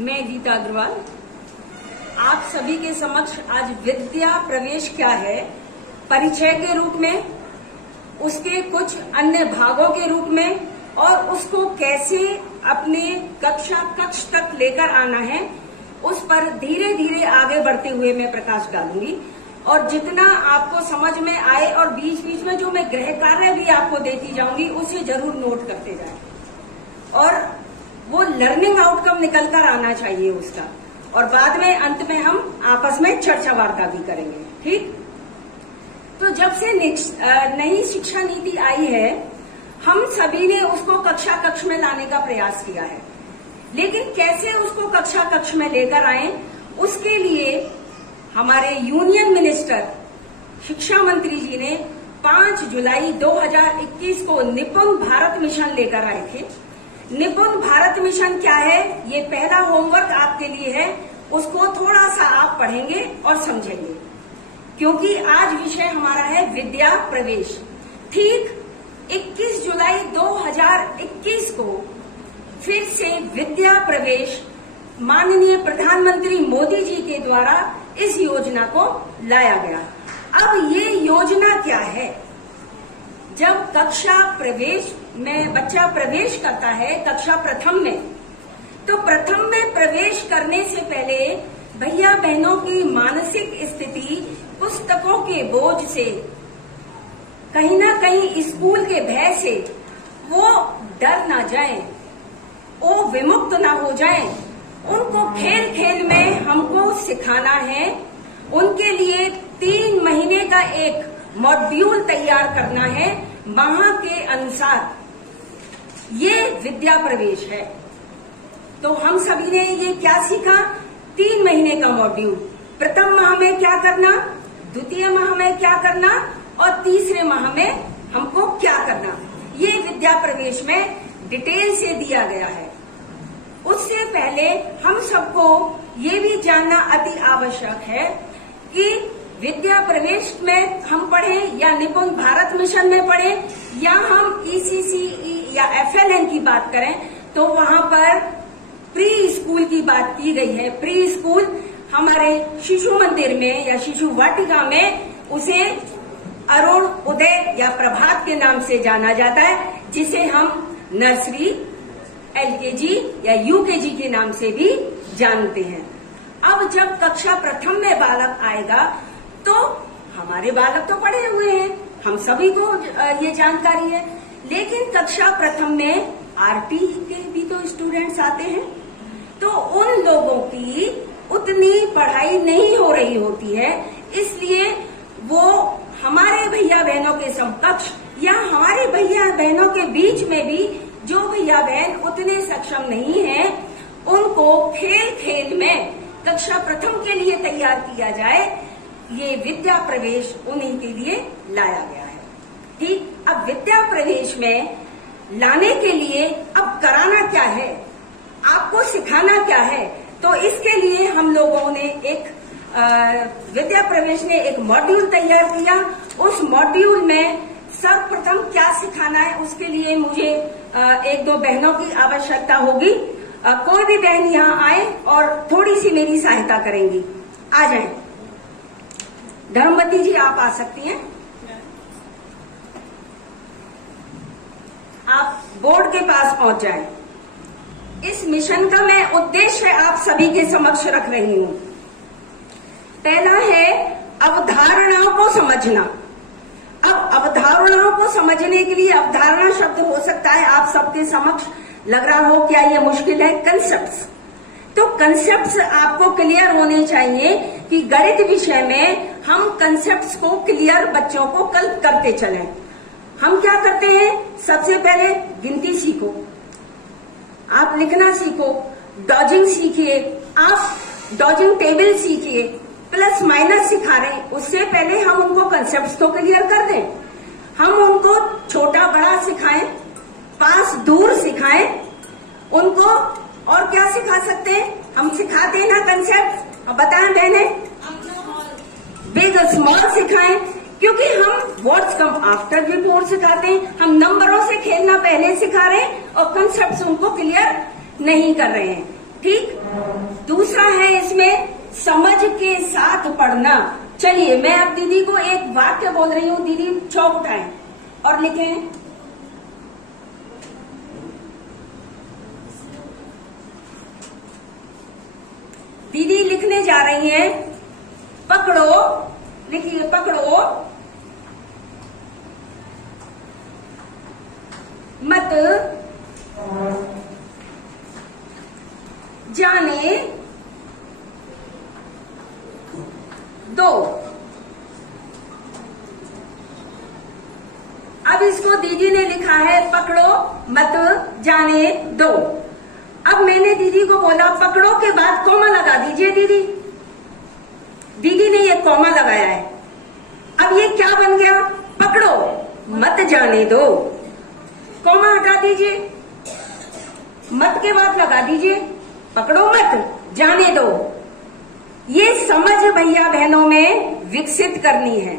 मैं गीता अग्रवाल आप सभी के समक्ष आज विद्या प्रवेश क्या है परिचय के रूप में, उसके कुछ अन्य भागों के रूप में और उसको कैसे अपने कक्षा कक्ष तक लेकर आना है, उस पर धीरे धीरे आगे बढ़ते हुए मैं प्रकाश डालूंगी। और जितना आपको समझ में आए और बीच बीच में जो मैं गृह कार्य भी आपको देती जाऊंगी उसे जरूर नोट करते जाएं और वो लर्निंग आउटकम निकल कर आना चाहिए उसका। और बाद में अंत में हम आपस में चर्चा वार्ता भी करेंगे। ठीक, तो जब से नई शिक्षा नीति आई है हम सभी ने उसको कक्षा कक्ष में लाने का प्रयास किया है, लेकिन कैसे उसको कक्षा कक्ष में लेकर आए, उसके लिए हमारे यूनियन मिनिस्टर शिक्षा मंत्री जी ने 5 जुलाई 2021 को निपुण भारत मिशन लेकर आए थे। निपुण भारत मिशन क्या है, ये पहला होमवर्क आपके लिए है, उसको थोड़ा सा आप पढ़ेंगे और समझेंगे, क्योंकि आज विषय हमारा है विद्या प्रवेश। ठीक 21 जुलाई 2021 को फिर से विद्या प्रवेश माननीय प्रधानमंत्री मोदी जी के द्वारा इस योजना को लाया गया। अब ये योजना क्या है, जब कक्षा प्रवेश में बच्चा प्रवेश करता है कक्षा प्रथम में, तो प्रथम में प्रवेश करने से पहले भैया बहनों की मानसिक स्थिति पुस्तकों के बोझ से, कहीं ना कहीं स्कूल के भय से वो डर ना जाएं, वो विमुक्त ना हो जाएं। उनको खेल खेल में हमको सिखाना है, उनके लिए 3 महीने का एक मॉड्यूल तैयार करना है वहां के अनुसार। ये विद्या प्रवेश है। तो हम सभी ने ये क्या सीखा, 3 महीने का मॉड्यूल, प्रथम माह में क्या करना, द्वितीय माह में क्या करना और तीसरे माह में हमको क्या करना, ये विद्या प्रवेश में डिटेल से दिया गया है। उससे पहले हम सबको ये भी जानना अति आवश्यक है कि विद्या प्रवेश में हम पढ़ें या निपुण भारत मिशन में पढ़ें या हम ECCE या FLN की बात करें, तो वहां पर प्री स्कूल की बात की गई है। प्री स्कूल हमारे शिशु मंदिर में या शिशु वाटिका में उसे अरुण, उदय या प्रभात के नाम से जाना जाता है, जिसे हम नर्सरी, LKG या UKG के नाम से भी जानते हैं। अब जब कक्षा प्रथम में बालक आएगा तो हमारे बालक तो पढ़े हुए हैं, हम सभी को ये जानकारी है, लेकिन कक्षा प्रथम में RT के भी तो स्टूडेंट्स आते हैं, तो उन लोगों की उतनी पढ़ाई नहीं हो रही होती है, इसलिए वो हमारे भैया बहनों के समकक्ष या हमारे भैया बहनों के बीच में भी जो भैया बहन उतने सक्षम नहीं हैं, उनको खेल खेल में कक्षा प्रथम के लिए तैयार किया जाए। ये विद्या प्रवेश उन्हीं के लिए लाया गया है। ठीक, अब विद्या प्रवेश में लाने के लिए अब कराना क्या है, आपको सिखाना क्या है, तो इसके लिए हम लोगों ने एक विद्या प्रवेश ने एक मॉड्यूल तैयार किया। उस मॉड्यूल में सर्वप्रथम क्या सिखाना है, उसके लिए मुझे 1-2 बहनों की आवश्यकता होगी। कोई भी बहन यहाँ आए और थोड़ी सी मेरी सहायता करेंगी, आ जाएं। धर्मवती जी आप आ सकती हैं, आप बोर्ड के पास पहुंच जाएं। इस मिशन का मैं उद्देश्य आप सभी के समक्ष रख रही हूं। पहला है अवधारणाओं को समझना। अब अवधारणाओं को समझने के लिए अवधारणा शब्द हो सकता है आप सबके समक्ष लग रहा हो क्या ये मुश्किल है, कंसेप्ट्स। तो कंसेप्ट्स आपको क्लियर होने चाहिए कि गणित विषय में हम कंसेप्ट्स को क्लियर बच्चों को कल्प करते चलें। हम क्या करते हैं, सबसे पहले गिनती सीखो, आप लिखना सीखो, डॉजिंग सीखिए, आप डॉजिंग टेबल सीखिए, प्लस माइनस सिखा रहे हैं। उससे पहले हम उनको कंसेप्ट्स तो क्लियर कर दें, हम उनको छोटा बड़ा सिखाएं, पास दूर सिखाएं उनको। और क्या सिखा सकते हैं, हम सिखाते हैं ना कंसेप्ट, अब बताएं बहने, बिग स्मॉल सिखाएं, क्योंकि हम व्हाट्स कम आफ्टर बिफोर सिखाते हैं, हम नंबरों से खेलना पहले सिखा रहे हैं और कंसेप्ट उनको क्लियर नहीं कर रहे हैं। ठीक। दूसरा है इसमें समझ के साथ पढ़ना। चलिए मैं अब दीदी को एक वाक्य बोल रही हूँ, दीदी चौक उठाएं और लिखें। दीदी लिखने जा रही हैं, पकड़ो, लिखिए पकड़ो मत जाने दो। अब इसको दीदी ने लिखा है पकड़ो मत जाने दो। अब मैंने दीदी को बोला पकड़ो के बाद कॉमा लगा दीजिए दीदी। दीदी ने ये कॉमा लगाया है। अब ये क्या बन गया? पकड़ो मत जाने दो। कॉमा हटा दीजिए, मत के बाद लगा दीजिए पकड़ो मत जाने दो। ये समझ भैया बहनों में विकसित करनी है।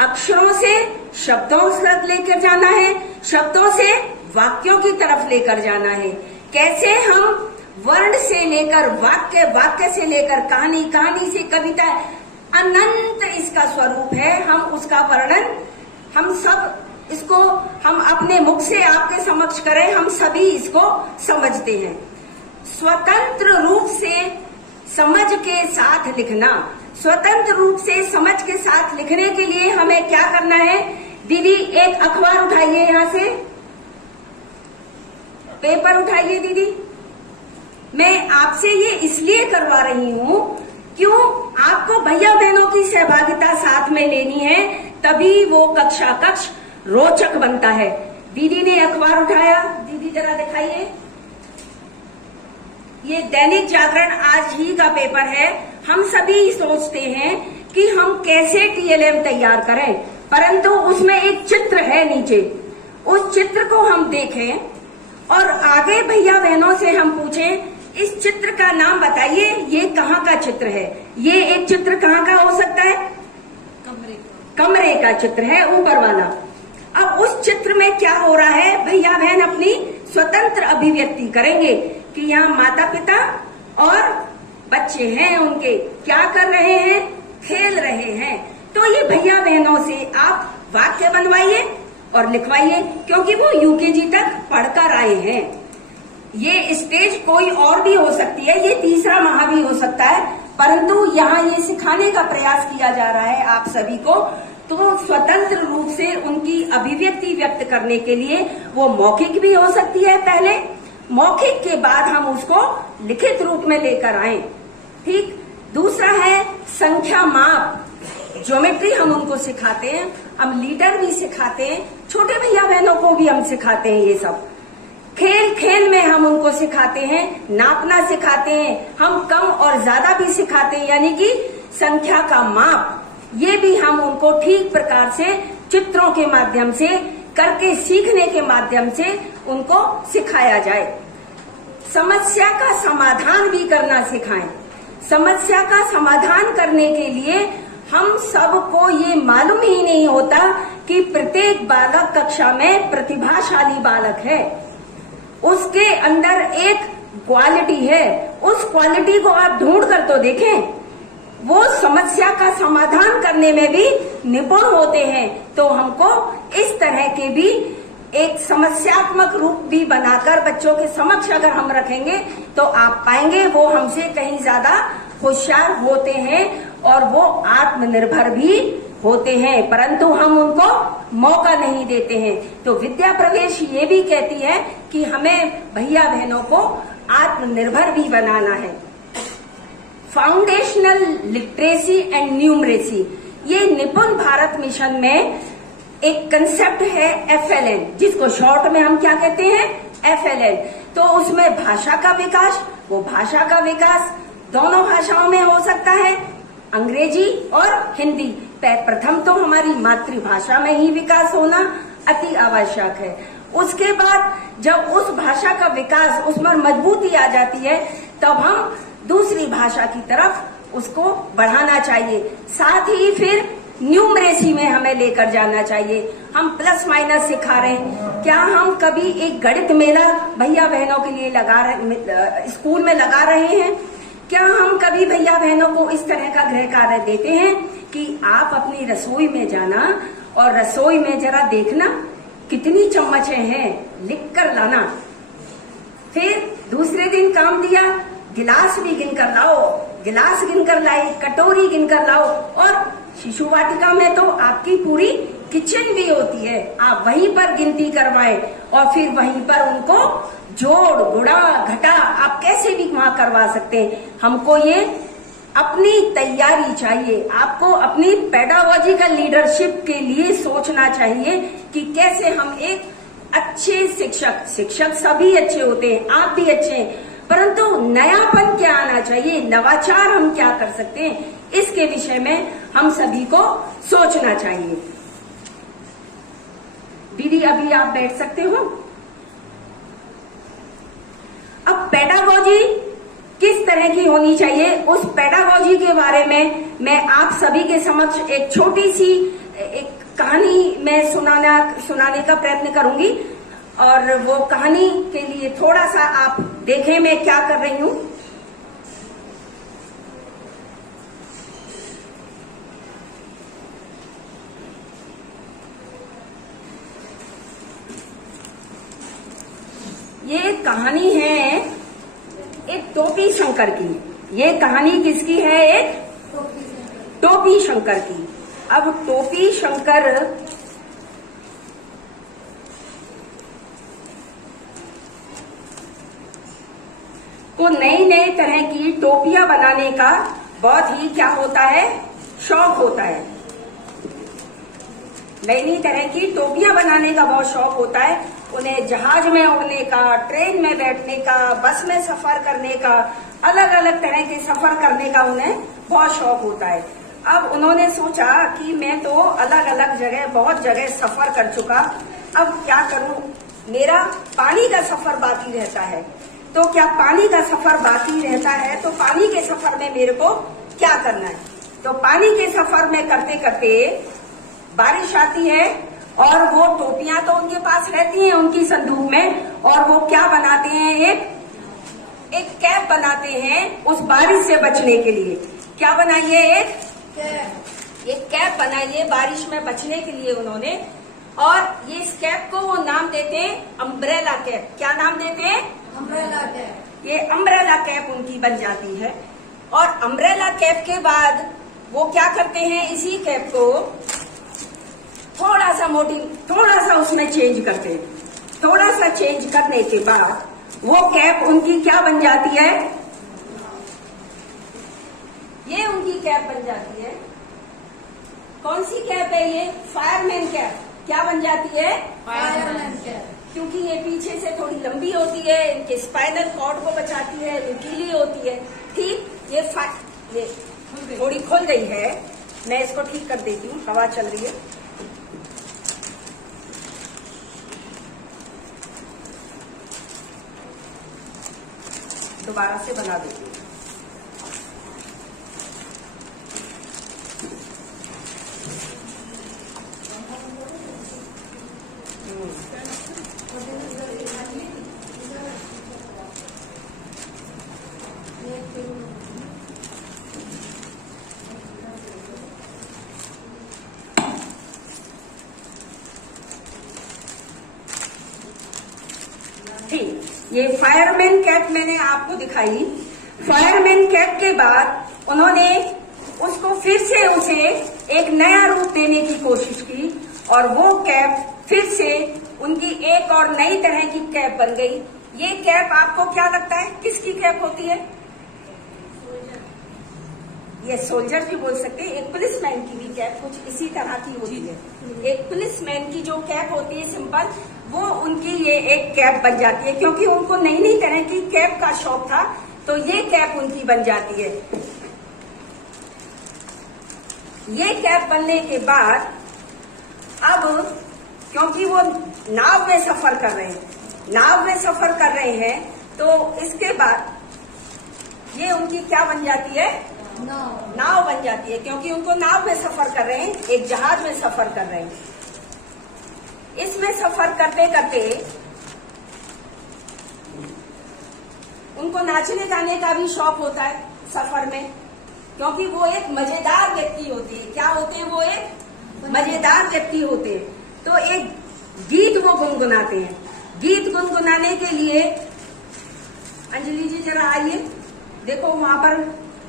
अक्षरों से शब्दों तक लेकर जाना है, शब्दों से वाक्यों की तरफ लेकर जाना है। कैसे हम वर्ण से लेकर वाक्य, वाक्य से लेकर कहानी, कहानी से कविता, अनंत इसका स्वरूप है। हम उसका वर्णन, हम सब इसको हम अपने मुख से आपके समक्ष करें, हम सभी इसको समझते हैं। स्वतंत्र रूप से समझ के साथ लिखना। स्वतंत्र रूप से समझ के साथ लिखने के लिए हमें क्या करना है? दीदी एक अखबार उठाइए, यहां से पेपर उठाइए दीदी। मैं आपसे ये इसलिए करवा रही हूँ क्यों, आपको भैया बहनों की सहभागिता साथ में लेनी है, तभी वो कक्षा कक्ष रोचक बनता है। दीदी ने अखबार उठाया, दीदी जरा दिखाइए। ये दैनिक जागरण आज ही का पेपर है। हम सभी सोचते हैं कि हम कैसे टीएलएम तैयार करें, परंतु उसमें एक चित्र है नीचे। उस चित्र को हम देखें और आगे भैया बहनों से हम पूछें इस चित्र का नाम बताइए, ये कहाँ का चित्र है? ये एक चित्र कहाँ का हो सकता है? कमरे का चित्र है, ऊपर वाला। अब उस चित्र में क्या हो रहा है? भैया बहन अपनी स्वतंत्र अभिव्यक्ति करेंगे कि यहाँ माता पिता और बच्चे हैं, उनके क्या कर रहे हैं? खेल रहे हैं। तो ये भैया बहनों से आप वाक्य बनवाइए और लिखवाइए, क्योंकि वो यूकेजी तक पढ़कर आए हैं। ये स्टेज कोई और भी हो सकती है, ये तीसरा माह भी हो सकता है, परंतु यहाँ ये सिखाने का प्रयास किया जा रहा है आप सभी को। तो स्वतंत्र रूप से उनकी अभिव्यक्ति व्यक्त करने के लिए वो मौखिक भी हो सकती है, पहले मौखिक के बाद हम उसको लिखित रूप में लेकर आए। ठीक। दूसरा है संख्या माप, ज्योमेट्री हम उनको सिखाते हैं, हम लीडर भी सिखाते हैं, छोटे भैया बहनों को भी हम सिखाते हैं। ये सब खेल खेल में हम उनको सिखाते हैं, नापना सिखाते हैं, हम कम और ज्यादा भी सिखाते हैं, यानी कि संख्या का माप, ये भी हम उनको ठीक प्रकार से चित्रों के माध्यम से करके सीखने के माध्यम से उनको सिखाया जाए। समस्या का समाधान भी करना सिखाएं। समस्या का समाधान करने के लिए हम सबको ये मालूम ही नहीं होता कि प्रत्येक बालक कक्षा में प्रतिभाशाली बालक है, उसके अंदर एक क्वालिटी है। उस क्वालिटी को आप ढूंढ कर तो देखें। वो समस्या का समाधान करने में भी निपुण होते हैं। तो हमको इस तरह के भी एक समस्यात्मक रूप भी बनाकर बच्चों के समक्ष अगर हम रखेंगे तो आप पाएंगे वो हमसे कहीं ज्यादा होशियार होते हैं और वो आत्मनिर्भर भी होते हैं, परंतु हम उनको मौका नहीं देते हैं। तो विद्या प्रवेश ये भी कहती है कि हमें भैया बहनों को आत्मनिर्भर भी बनाना है। फाउंडेशनल लिटरेसी एंड न्यूमरेसी, ये निपुण भारत मिशन में एक कंसेप्ट है FLN, जिसको शॉर्ट में हम क्या कहते हैं? FLN। तो उसमें भाषा का विकास, वो भाषा का विकास दोनों भाषाओं में हो सकता है, अंग्रेजी और हिंदी। प्रथम तो हमारी मातृभाषा में ही विकास होना अति आवश्यक है। उसके बाद जब उस भाषा का विकास, उसमें मजबूती आ जाती है, तब हम दूसरी भाषा की तरफ उसको बढ़ाना चाहिए। साथ ही फिर न्यूमरेसी में हमें लेकर जाना चाहिए। हम प्लस माइनस सिखा रहे हैं। क्या हम कभी एक गणित मेला भैया बहनों के लिए स्कूल में लगा रहे हैं? क्या हम कभी भैया बहनों को इस तरह का गृह कार्य देते हैं कि आप अपनी रसोई में जाना और रसोई में जरा देखना कितनी चम्मचें हैं, लिख कर लाना। फिर दूसरे दिन काम दिया, गिलास भी गिनकर लाओ, गिलास गिनकर लाई, कटोरी गिनकर लाओ। और शिशु वाटिका में तो आपकी पूरी किचन भी होती है, आप वहीं पर गिनती करवाएं और फिर वहीं पर उनको जोड़ गुणा घटा आप कैसे भी वहां करवा सकते हैं। हमको ये अपनी तैयारी चाहिए, आपको अपनी पेडागोजिकल लीडरशिप के लिए सोचना चाहिए कि कैसे हम एक अच्छे शिक्षक सभी अच्छे होते हैं, आप भी अच्छे हैं, परंतु नयापन क्या आना चाहिए, नवाचार हम क्या कर सकते हैं, इसके विषय में हम सभी को सोचना चाहिए। दीदी अभी आप बैठ सकते हो। अब पेडागोजी किस तरह की होनी चाहिए, उस पेडागोजी के बारे में मैं आप सभी के समक्ष एक छोटी सी एक कहानी में सुनाने का प्रयत्न करूंगी। और वो कहानी के लिए थोड़ा सा आप देखें मैं क्या कर रही हूं। ये कहानी है एक टोपी शंकर की। ये कहानी किसकी है? एक टोपी शंकर की। अब टोपी शंकर को नई नई तरह की टोपियां बनाने का बहुत ही क्या होता है, शौक होता है। नई नई तरह की टोपियां बनाने का बहुत शौक होता है। उन्हें जहाज में उड़ने का, ट्रेन में बैठने का, बस में सफर करने का, अलग अलग तरह के सफर करने का उन्हें बहुत शौक होता है। अब उन्होंने सोचा कि मैं तो अलग अलग जगह बहुत जगह सफर कर चुका, अब क्या करूं, मेरा पानी का सफर बाकी रहता है। तो क्या पानी का सफर बाकी रहता है तो पानी के सफर में मेरे को क्या करना है? तो पानी के सफर में करते करते बारिश आती है और वो टोपियां तो उनके पास रहती हैं उनकी संदूक में, और वो क्या बनाते हैं, एक कैप बनाते हैं उस बारिश से बचने के लिए। क्या बनाइए? एक कैप बनाइए बारिश में बचने के लिए उन्होंने। और ये इस कैप को वो नाम देते हैं अम्ब्रेला कैप। क्या नाम देते हैं? Umbrella cap. ये अम्ब्रेला कैप उनकी बन जाती है। और अम्ब्रेला कैप के बाद वो क्या करते हैं, इसी कैप को थोड़ा सा उसमें चेंज करते हैं। थोड़ा सा चेंज करने के बाद वो कैप उनकी क्या बन जाती है? ये उनकी कैप बन जाती है। कौन सी कैप है ये? Fireman cap. क्या बन जाती है? Fireman cap. क्योंकि ये पीछे से थोड़ी लंबी होती है, इनके स्पाइनल कॉर्ड को बचाती है, नुकीली होती है। ठीक, ये थोड़ी खुल गई है, मैं इसको ठीक कर देती हूँ, हवा चल रही है। दोबारा से बना देती हूँ। ठीक, ये फायरमैन कैप मैंने आपको दिखाई। फायरमैन कैप के बाद उन्होंने उसको फिर से उसे एक नया रूप देने की कोशिश की और वो कैप फिर से उनकी एक और नई तरह की कैप बन गई। ये कैप आपको क्या लगता है किसकी कैप होती है? ये सोल्जर भी बोल सकते हैं। एक पुलिसमैन की भी कैप कुछ इसी तरह की होती है। एक पुलिसमैन की जो कैप होती है सिंपल, वो उनकी ये एक कैप बन जाती है। क्योंकि उनको नई नई तरह की कैप का शौक था तो ये कैप उनकी बन जाती है। ये कैप बनने के बाद अब क्योंकि वो नाव में सफर कर रहे हैं तो इसके बाद ये उनकी क्या बन जाती है? नाव बन जाती है। क्योंकि उनको नाव में सफर कर रहे हैं, एक जहाज में सफर कर रहे हैं। उसमें सफर करते करते उनको नाचने गाने का भी शौक होता है सफर में, क्योंकि वो एक मजेदार व्यक्ति होते हैं। क्या होते हैं? वो एक मजेदार व्यक्ति होते हैं। तो एक गीत वो गुनगुनाते हैं। गीत गुनगुनाने के लिए अंजलि जी जरा आइए, देखो वहां पर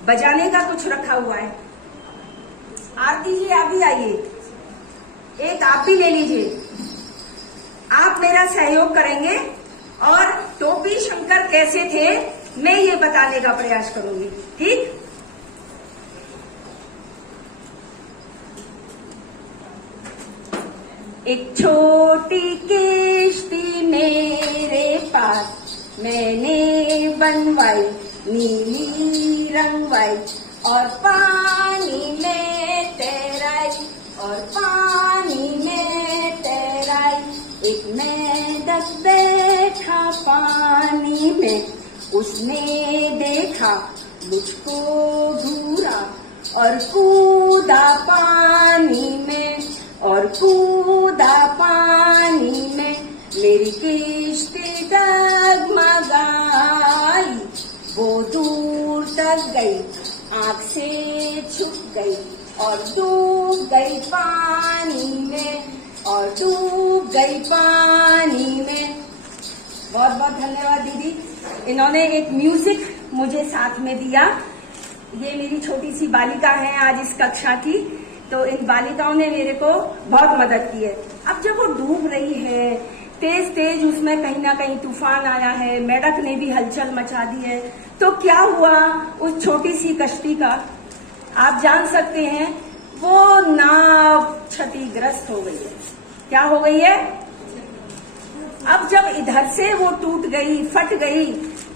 बजाने का कुछ रखा हुआ है। आरती जी आप भी आइए, एक आप भी ले लीजिए। आप मेरा सहयोग करेंगे और टोपी शंकर कैसे थे मैं ये बताने का प्रयास करूंगी, ठीक? एक छोटी किश्ती मेरे पास मैंने बनवाई, नीली रंगवाई और पानी में तैराई, और पानी में तैराई। एक मेंढक बैठा पानी में, उसने देखा मुझको घूरा और कूदा पानी में, और कूदा पानी में। मेरी किश्ती डगमगाई, वो दूर तक गई, आंख से छुप गई और डूब गई पानी में, और डूब गई पानी में। बहुत बहुत धन्यवाद दीदी, इन्होंने एक म्यूजिक मुझे साथ में दिया। ये मेरी छोटी सी बालिका है आज इस कक्षा की, तो इन बालिकाओं ने मेरे को बहुत मदद की है। अब जब वो डूब रही है तेज तेज, उसमें कहीं ना कहीं तूफान आया है, मेढक ने भी हलचल मचा दी है, तो क्या हुआ उस छोटी सी कश्ती का? आप जान सकते हैं, वो नाव क्षतिग्रस्त हो गई है। क्या हो गई है? अब जब इधर से वो टूट गई, फट गई,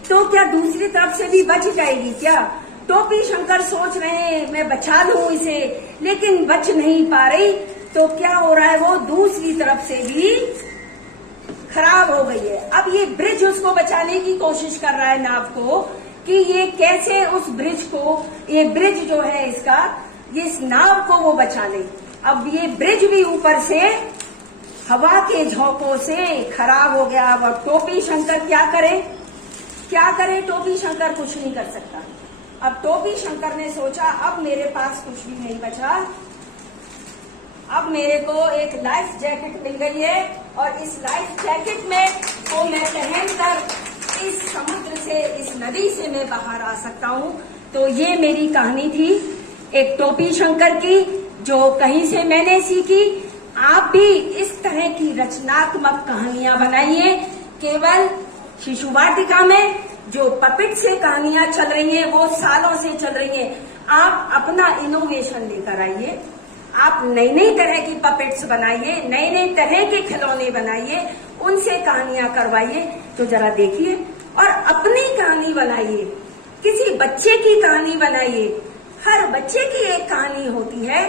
तो क्या दूसरी तरफ से भी बच जाएगी क्या? टोपी शंकर सोच रहे हैं मैं बचा लूं इसे, लेकिन बच नहीं पा रही। तो क्या हो रहा है, वो दूसरी तरफ से भी खराब हो गई है। अब ये ब्रिज उसको बचाने की कोशिश कर रहा है नाव को, कि ये कैसे उस ब्रिज को, ये ब्रिज जो है इसका, ये इस नाव को वो बचा ले। अब ये ब्रिज भी ऊपर से हवा के झोंकों से खराब हो गया। अब टोपी शंकर क्या करे? क्या करे टोपी शंकर? कुछ नहीं कर सकता। अब टोपी शंकर ने सोचा अब मेरे पास कुछ भी नहीं बचा, अब मेरे को एक लाइफ जैकेट मिल गई है, और इस लाइफ जैकेट में को मैं पहनकर इस समुद्र से, इस नदी से मैं बाहर आ सकता हूँ। तो ये मेरी कहानी थी एक टोपी शंकर की, जो कहीं से मैंने सीखी। आप भी इस तरह की रचनात्मक कहानियां बनाइए। केवल शिशु वाटिका में जो पपेट से कहानियां चल रही हैं, वो सालों से चल रही हैं। आप अपना इनोवेशन लेकर आइए, आप नई नई तरह की पपेट्स बनाइए, नए नए तरह के खिलौने बनाइए, उनसे कहानियां करवाइए। तो जरा देखिए और अपनी कहानी बनाइए, किसी बच्चे की कहानी बनाइए। हर बच्चे की एक कहानी होती है,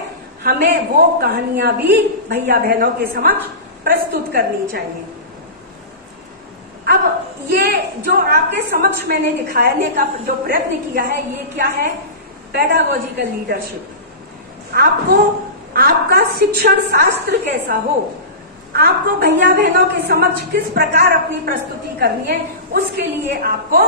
हमें वो कहानियां भी भैया बहनों के समक्ष प्रस्तुत करनी चाहिए। अब ये जो आपके समक्ष मैंने दिखाने का जो प्रयत्न किया है, ये क्या है? Pedagogical leadership. आपको आपका शिक्षण शास्त्र कैसा हो, आपको भैया बहनों के समक्ष किस प्रकार अपनी प्रस्तुति करनी है, उसके लिए आपको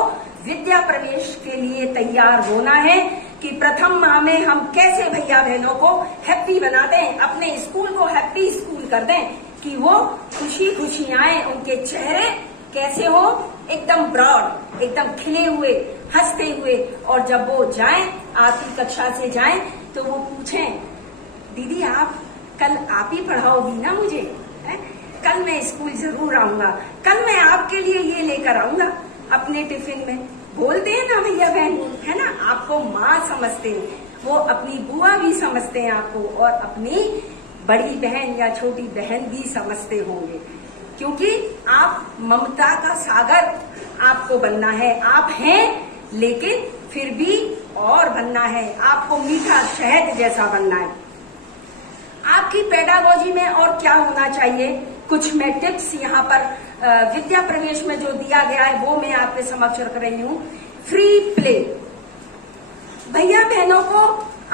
विद्या प्रवेश के लिए तैयार होना है कि प्रथम माह में हम कैसे भैया बहनों को हैप्पी बना दें, अपने स्कूल को हैप्पी स्कूल कर दें, कि वो खुशी खुशी आए, उनके चेहरे कैसे हो, एकदम ब्रॉड, एकदम खिले हुए, हंसते हुए। और जब वो जाएं, आठवीं कक्षा से जाएं, तो वो पूछें, दीदी आप कल आप ही पढ़ाओगी ना मुझे? है? कल मैं स्कूल जरूर आऊंगा, कल मैं आपके लिए ये लेकर आऊंगा अपने टिफिन में। बोलते हैं ना भैया बहन, है ना? आपको माँ समझते हैं, वो अपनी बुआ भी समझते हैं आपको, और अपनी बड़ी बहन या छोटी बहन भी समझते होंगे, क्योंकि आप ममता का सागर आपको बनना है। आप हैं, लेकिन फिर भी और बनना है, आपको मीठा शहद जैसा बनना है। आपकी पेडागोजी में और क्या होना चाहिए, कुछ मैं टिप्स यहाँ पर विद्या प्रवेश में जो दिया गया है वो मैं आपके समक्ष रख रही हूँ। फ्री प्ले, भैया बहनों को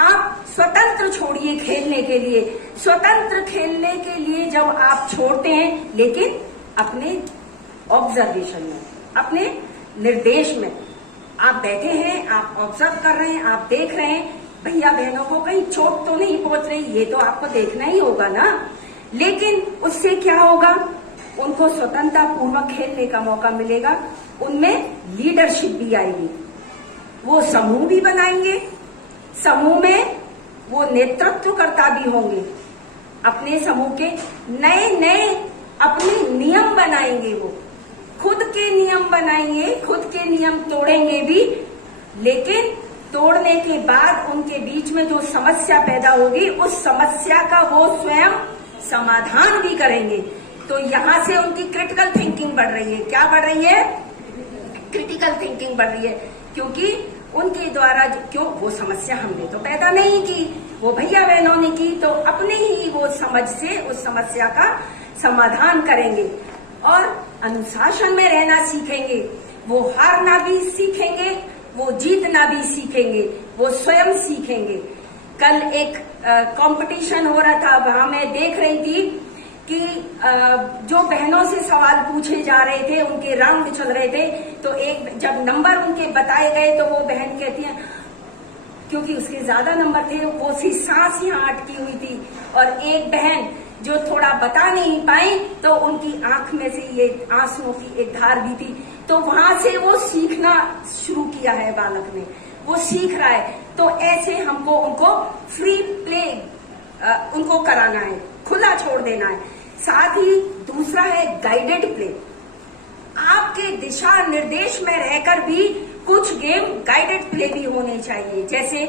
आप स्वतंत्र छोड़िए खेलने के लिए, स्वतंत्र खेलने के लिए जब आप छोड़ते हैं, लेकिन अपने ऑब्जर्वेशन में, अपने निर्देश में आप बैठे हैं, आप ऑब्जर्व कर रहे हैं, आप देख रहे हैं भैया बहनों को कहीं चोट तो नहीं पहुंच रही, ये तो आपको देखना ही होगा ना। लेकिन उससे क्या होगा, उनको स्वतंत्रता पूर्वक खेलने का मौका मिलेगा, उनमें लीडरशिप भी आएगी, वो समूह भी बनाएंगे, समूह में वो नेतृत्वकर्ता भी होंगे, अपने समूह के नए नए अपने नियम बनाएंगे, वो खुद के नियम बनाएंगे, खुद के नियम तोड़ेंगे भी, लेकिन तोड़ने के बाद उनके बीच में जो समस्या पैदा होगी उस समस्या का वो स्वयं समाधान भी करेंगे। तो यहां से उनकी क्रिटिकल थिंकिंग बढ़ रही है। क्या बढ़ रही है? क्रिटिकल थिंकिंग बढ़ रही है, क्योंकि उनके द्वारा क्यों, वो समस्या हमने तो पैदा नहीं की, वो भैया बहनों ने की, तो अपने ही वो समझ से उस समस्या का समाधान करेंगे और अनुशासन में रहना सीखेंगे। वो हारना भी सीखेंगे, वो जीतना भी सीखेंगे, वो स्वयं सीखेंगे। कल एक कंपटीशन हो रहा था, वहां मैं देख रही थी कि जो बहनों से सवाल पूछे जा रहे थे, उनके राउंड चल रहे थे, तो एक जब नंबर उनके बताए गए तो वो बहन कहती है, क्योंकि उसके ज्यादा नंबर थे, वो सी सांस यहाँ अटकी हुई थी, और एक बहन जो थोड़ा बता नहीं पाई तो उनकी आंख में से ये आंसुओं की एक धार भी थी। तो वहां से वो सीखना शुरू किया है, बालक ने, वो सीख रहा है। तो ऐसे हमको उनको फ्री प्ले उनको कराना है, खुला छोड़ देना है। साथ ही दूसरा है गाइडेड प्ले। आपके दिशा निर्देश में रहकर भी कुछ गेम गाइडेड प्ले भी होने चाहिए। जैसे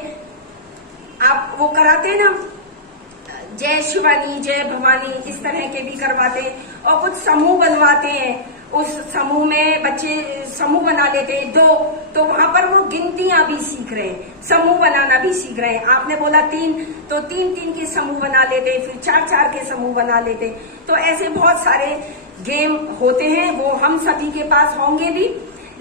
आप वो कराते हैं ना, जय शिवानी जय भवानी, इस तरह के भी करवाते हैं, और कुछ समूह बनवाते हैं। उस समूह में बच्चे समूह बना लेते हैं 2, तो वहां पर वो गिनतियां भी सीख रहे हैं, समूह बनाना भी सीख रहे हैं। आपने बोला 3, तो 3-3 के समूह बना लेते हैं, फिर 4-4 के समूह बना लेते हैं। तो ऐसे बहुत सारे गेम होते हैं, वो हम सभी के पास होंगे भी,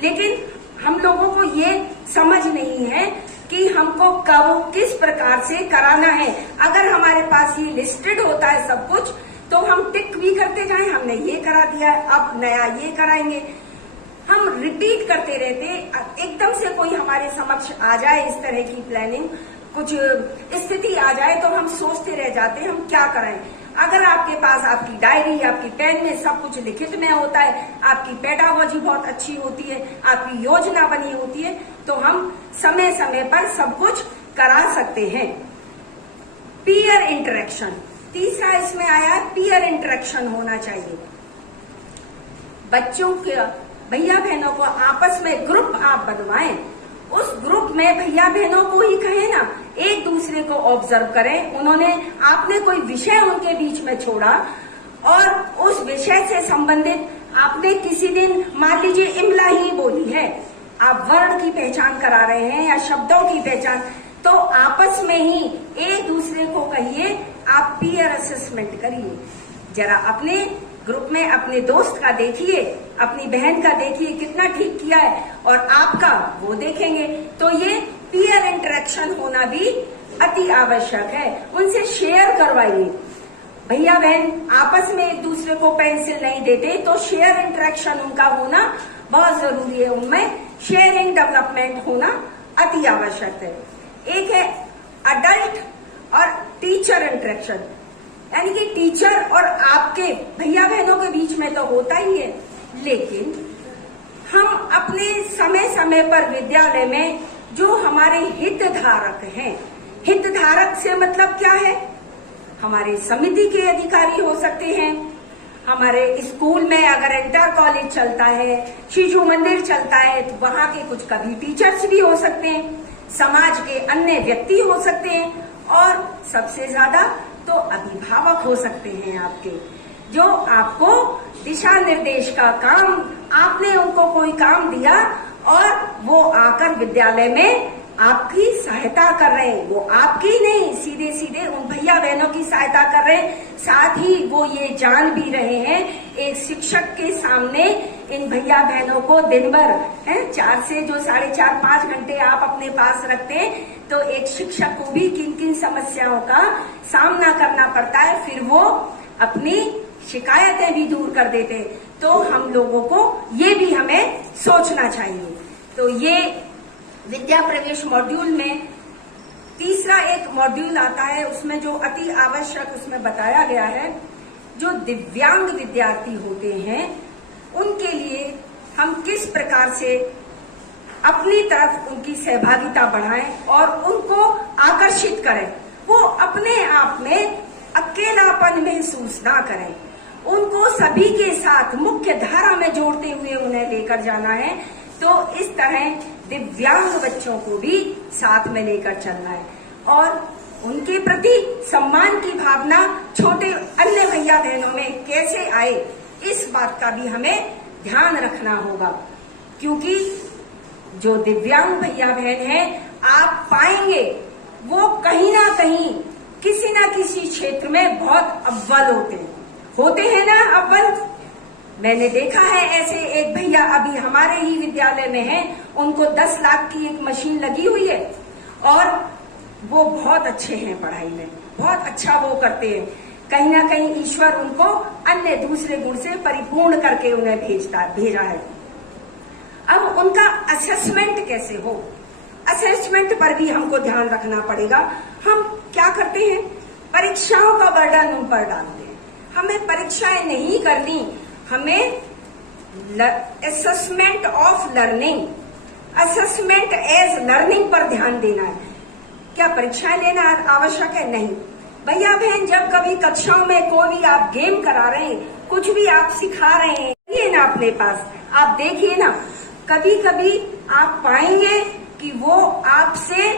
लेकिन हम लोगों को ये समझ नहीं है कि हमको कब किस प्रकार से कराना है। अगर हमारे पास ये लिस्टेड होता है सब कुछ, तो हम टिक भी करते जाएं, हमने ये करा दिया, अब नया ये कराएंगे, हम रिपीट करते रहते। एकदम से कोई हमारे समक्ष आ जाए इस तरह की प्लानिंग, कुछ स्थिति आ जाए, तो हम सोचते रह जाते हैं हम क्या कराएं। अगर आपके पास आपकी डायरी, आपकी पेन में सब कुछ लिखित में होता है, आपकी पेडागोजी बहुत अच्छी होती है, आपकी योजना बनी होती है, तो हम समय समय पर सब कुछ करा सकते हैं। पीयर इंटरेक्शन, तीसरा इसमें आया है, पीयर इंटरेक्शन होना चाहिए। बच्चों के, भैया बहनों को आपस में ग्रुप आप बनवाएं, उस ग्रुप में भैया बहनों को ही कहें ना, एक दूसरे को ऑब्जर्व करें। आपने कोई विषय उनके बीच में छोड़ा, और उस विषय से संबंधित आपने किसी दिन मान लीजिए इमला ही बोली है, आप वर्ण की पहचान करा रहे हैं या शब्दों की पहचान, तो आपस में ही एक दूसरे को कहिए, आप पीयर असेसमेंट करिए। जरा अपने ग्रुप में अपने दोस्त का देखिए, अपनी बहन का देखिए कितना ठीक किया है, और आपका वो देखेंगे। तो ये पीयर इंटरेक्शन होना भी अति आवश्यक है। उनसे शेयर करवाइए। भैया बहन आपस में एक दूसरे को पेंसिल नहीं देते, तो शेयर इंटरेक्शन उनका होना बहुत जरूरी है। उनमें शेयरिंग डेवलपमेंट होना अति आवश्यक है। एक है अडल्ट और टीचर इंटरेक्शन, यानी कि टीचर और आपके भैया बहनों के बीच में तो होता ही है, लेकिन हम अपने समय समय पर विद्यालय में जो हमारे हितधारक हैं, हितधारक से मतलब क्या है, हमारे समिति के अधिकारी हो सकते हैं, हमारे स्कूल में अगर इंटर कॉलेज चलता है, शिशु मंदिर चलता है, तो वहां के कुछ कभी टीचर्स भी हो सकते हैं, समाज के अन्य व्यक्ति हो सकते हैं, और सबसे ज्यादा तो अभिभावक हो सकते हैं आपके, जो आपको दिशा निर्देश का काम, आपने उनको कोई काम दिया और वो आकर विद्यालय में आपकी सहायता कर रहे हैं। वो आपकी नहीं, सीधे सीधे उन भैया बहनों की सहायता कर रहे हैं। साथ ही वो ये जान भी रहे हैं एक शिक्षक के सामने इन भैया बहनों को दिन भर 4 से जो 4.5-5 घंटे आप अपने पास रखते हैं, तो एक शिक्षक को भी किन किन समस्याओं का सामना करना पड़ता है, फिर वो अपनी शिकायतें भी दूर कर देते हैं। तो हम लोगों को ये भी हमें सोचना चाहिए। तो ये विद्या प्रवेश मॉड्यूल में तीसरा एक मॉड्यूल आता है, उसमें जो अति आवश्यक उसमें बताया गया है, जो दिव्यांग विद्यार्थी होते हैं उनके लिए हम किस प्रकार से अपनी तरफ उनकी सहभागिता बढ़ाएं और उनको आकर्षित करें, वो अपने आप में अकेलापन महसूस ना करें, उनको सभी के साथ मुख्य धारा में जोड़ते हुए उन्हें लेकर जाना है। तो इस तरह दिव्यांग बच्चों को भी साथ में लेकर चलना है और उनके प्रति सम्मान की भावना छोटे अन्य भैया बहनों में कैसे आए, इस बात का भी हमें ध्यान रखना होगा। क्योंकि जो दिव्यांग भैया बहन हैं, आप पाएंगे वो कहीं ना कहीं किसी ना किसी क्षेत्र में बहुत अव्वल होते हैं ना अव्वल। मैंने देखा है ऐसे एक भैया अभी हमारे ही विद्यालय में हैं, उनको 10 लाख की एक मशीन लगी हुई है और वो बहुत अच्छे हैं पढ़ाई में, बहुत अच्छा वो करते हैं। कहीं ना कहीं ईश्वर उनको अन्य दूसरे गुण से परिपूर्ण करके उन्हें भेजा है। अब उनका असेसमेंट कैसे हो, असेसमेंट पर भी हमको ध्यान रखना पड़ेगा। हम क्या करते हैं, परीक्षाओं का बर्डन उन पर डालते हैं। हमें परीक्षाएं नहीं करनी, हमें assessment of learning, assessment as learning पर ध्यान देना है। क्या परीक्षाएं लेना आवश्यक है? नहीं भैया बहन, जब कभी कक्षाओं में कोई भी आप गेम करा रहे हैं, कुछ भी आप सिखा रहे हैं, ये ना अपने पास आप देखिए ना, कभी कभी आप पाएंगे कि वो आपसे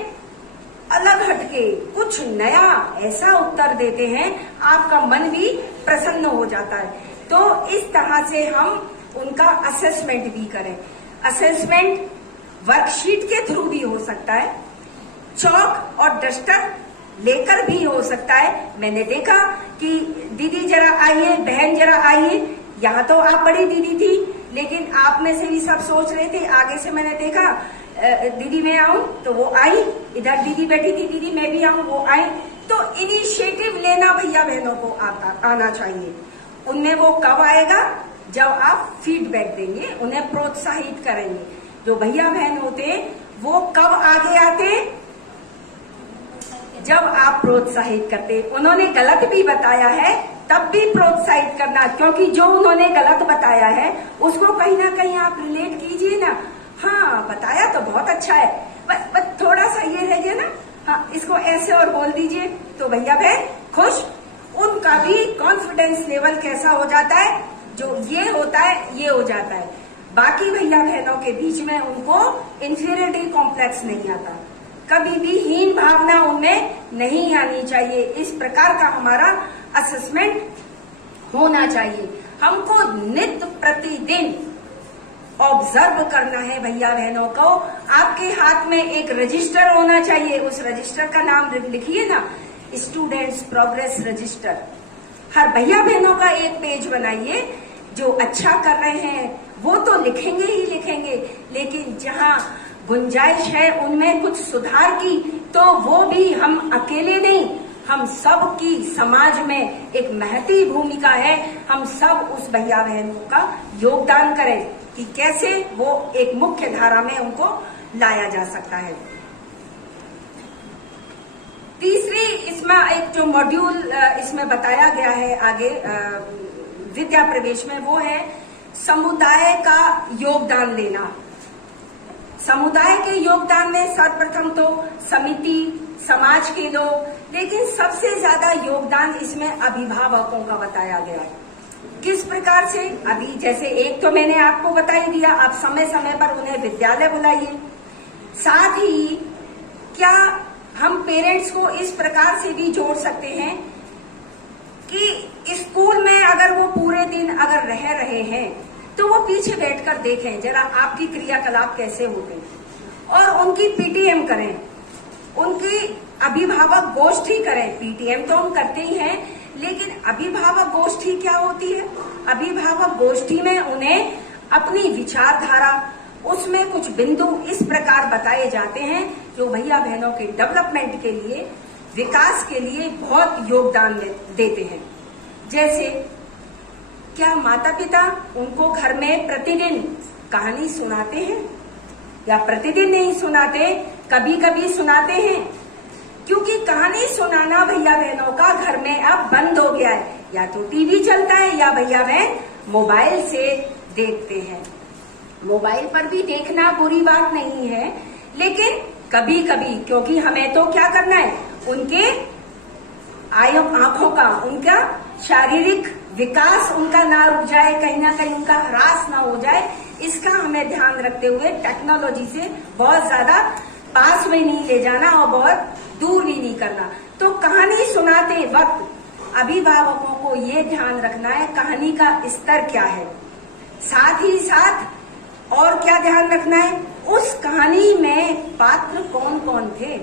अलग हटके कुछ नया ऐसा उत्तर देते हैं, आपका मन भी प्रसन्न हो जाता है। तो इस तरह से हम उनका असेसमेंट भी करें। असेसमेंट वर्कशीट के थ्रू भी हो सकता है, चौक और डस्टर लेकर भी हो सकता है। मैंने देखा कि दीदी जरा आइए, बहन जरा आइए, यहाँ तो आप बड़ी दीदी थी, लेकिन आप में से भी सब सोच रहे थे। आगे से मैंने देखा दीदी मैं आऊं, तो वो आई, इधर दीदी बैठी थी, दीदी मैं भी आऊं, वो आई। तो इनिशिएटिव लेना भैया बहनों को आना चाहिए। उनमें वो कब आएगा, जब आप फीडबैक देंगे, उन्हें प्रोत्साहित करेंगे। जो भैया बहन होते हैं वो कब आगे आते, जब आप प्रोत्साहित करते। उन्होंने गलत भी बताया है तब भी प्रोत्साहित करना, क्योंकि जो उन्होंने गलत बताया है उसको कहीं ना कहीं आप रिलेट कीजिए ना। हाँ बताया तो बहुत अच्छा है, बस थोड़ा सा ये रह गया ना, हाँ इसको ऐसे और बोल दीजिए, तो भैया बहन खुश, उनका भी कॉन्फिडेंस लेवल कैसा हो जाता है, जो ये होता है ये हो जाता है। बाकी भैया बहनों के बीच में उनको इंफीरियरिटी कॉम्प्लेक्स नहीं आता, कभी भी हीन भावना उनमें नहीं आनी चाहिए। इस प्रकार का हमारा असेसमेंट होना चाहिए। हमको नित्य प्रतिदिन ऑब्जर्व करना है भैया बहनों को। आपके हाथ में एक रजिस्टर होना चाहिए, उस रजिस्टर का नाम लिखिए ना, स्टूडेंट्स प्रोग्रेस रजिस्टर। हर भैया बहनों का एक पेज बनाइए। जो अच्छा कर रहे हैं वो तो लिखेंगे ही लिखेंगे, लेकिन जहाँ गुंजाइश है उनमें कुछ सुधार की, तो वो भी हम अकेले नहीं, हम सब की समाज में एक महती भूमिका है। हम सब उस भैया बहनों का योगदान करें कि कैसे वो एक मुख्य धारा में उनको लाया जा सकता है। तीसरी इसमें एक जो मॉड्यूल इसमें बताया गया है आगे विद्या प्रवेश में, वो है समुदाय का योगदान लेना। समुदाय के योगदान में सर्वप्रथम तो समिति, समाज के लोग, लेकिन सबसे ज्यादा योगदान इसमें अभिभावकों का बताया गया है। किस प्रकार से, अभी जैसे एक तो मैंने आपको बता ही दिया, आप समय समय पर उन्हें विद्यालय बुलाइए। साथ ही क्या हम पेरेंट्स को इस प्रकार से भी जोड़ सकते हैं कि स्कूल में अगर वो पूरे दिन अगर रह रहे हैं तो वो पीछे बैठकर देखें जरा आपकी क्रियाकलाप कैसे होते हैं, और उनकी पीटीएम करें, उनकी अभिभावक गोष्ठी करें। पीटीएम तो हम करते ही हैं, लेकिन अभिभावक गोष्ठी क्या होती है, अभिभावक गोष्ठी में उन्हें अपनी विचारधारा, उसमें कुछ बिंदु इस प्रकार बताए जाते हैं जो भैया बहनों के डेवलपमेंट के लिए, विकास के लिए बहुत योगदान देते हैं। जैसे क्या माता पिता उनको घर में प्रतिदिन कहानी सुनाते हैं या प्रतिदिन नहीं सुनाते, कभी कभी सुनाते हैं? क्योंकि कहानी सुनाना भैया बहनों का घर में अब बंद हो गया है। या तो टीवी चलता है या भैया बहन मोबाइल से देखते हैं। मोबाइल पर भी देखना बुरी बात नहीं है, लेकिन कभी कभी, क्योंकि हमें तो क्या करना है, उनके आंखों का, उनका शारीरिक विकास उनका ना रुक जाए, कहीं ना कहीं उनका ह्रास ना हो जाए, इसका हमें ध्यान रखते हुए टेक्नोलॉजी से बहुत ज्यादा पास में नहीं ले जाना और बहुत दूर भी नहीं करना। तो कहानी सुनाते वक्त अभिभावकों को ये ध्यान रखना है कहानी का स्तर क्या है, साथ ही साथ और क्या ध्यान रखना है, उस कहानी में पात्र कौन कौन थे।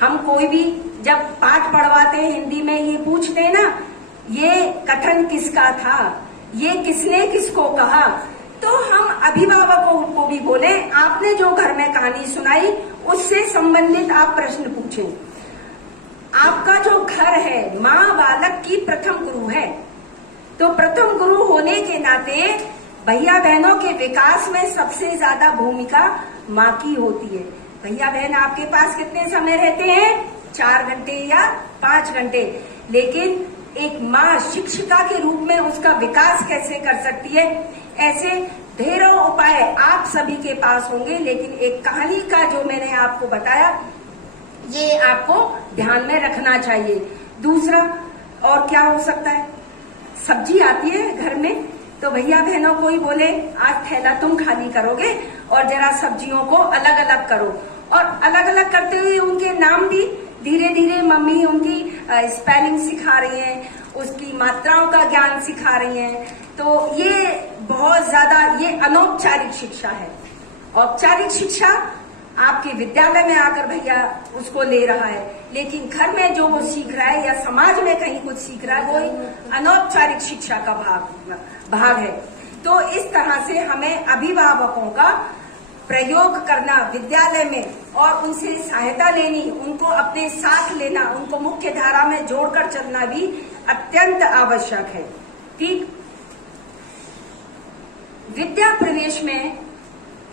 हम कोई भी जब पाठ पढ़वाते हैं हिंदी में ये पूछते हैं ना, ये कथन किसका था, ये किसने किसको कहा, तो हम अभिभावकों को भी बोले आपने जो घर में कहानी सुनाई उससे संबंधित आप प्रश्न पूछें। आपका जो घर है माँ बालक की प्रथम गुरु है, तो प्रथम गुरु होने के नाते भैया बहनों के विकास में सबसे ज्यादा भूमिका माँ की होती है। भैया बहन आपके पास कितने समय रहते हैं? 4 घंटे या 5 घंटे, लेकिन एक माँ शिक्षिका के रूप में उसका विकास कैसे कर सकती है, ऐसे ढेरों उपाय आप सभी के पास होंगे। लेकिन एक कहानी का जो मैंने आपको बताया, ये आपको ध्यान में रखना चाहिए। दूसरा और क्या हो सकता है, सब्जी आती है घर में, तो भैया बहनों को ही बोले आज थैला तुम खाली करोगे और जरा सब्जियों को अलग अलग करो, और अलग अलग करते हुए उनके नाम भी धीरे धीरे मम्मी उनकी स्पेलिंग सिखा रही हैं, उसकी मात्राओं का ज्ञान सिखा रही हैं। तो ये बहुत ज्यादा, ये अनौपचारिक शिक्षा है। औपचारिक शिक्षा आपके विद्यालय में आकर भैया उसको ले रहा है, लेकिन घर में जो वो सीख रहा है या समाज में कहीं कुछ सीख रहा है, वो अनौपचारिक शिक्षा का भाग है। तो इस तरह से हमें अभिभावकों का प्रयोग करना विद्यालय में और उनसे सहायता लेनी, उनको अपने साथ लेना, उनको मुख्य धारा में जोड़कर चलना भी अत्यंत आवश्यक है। ठीक, विद्या प्रवेश में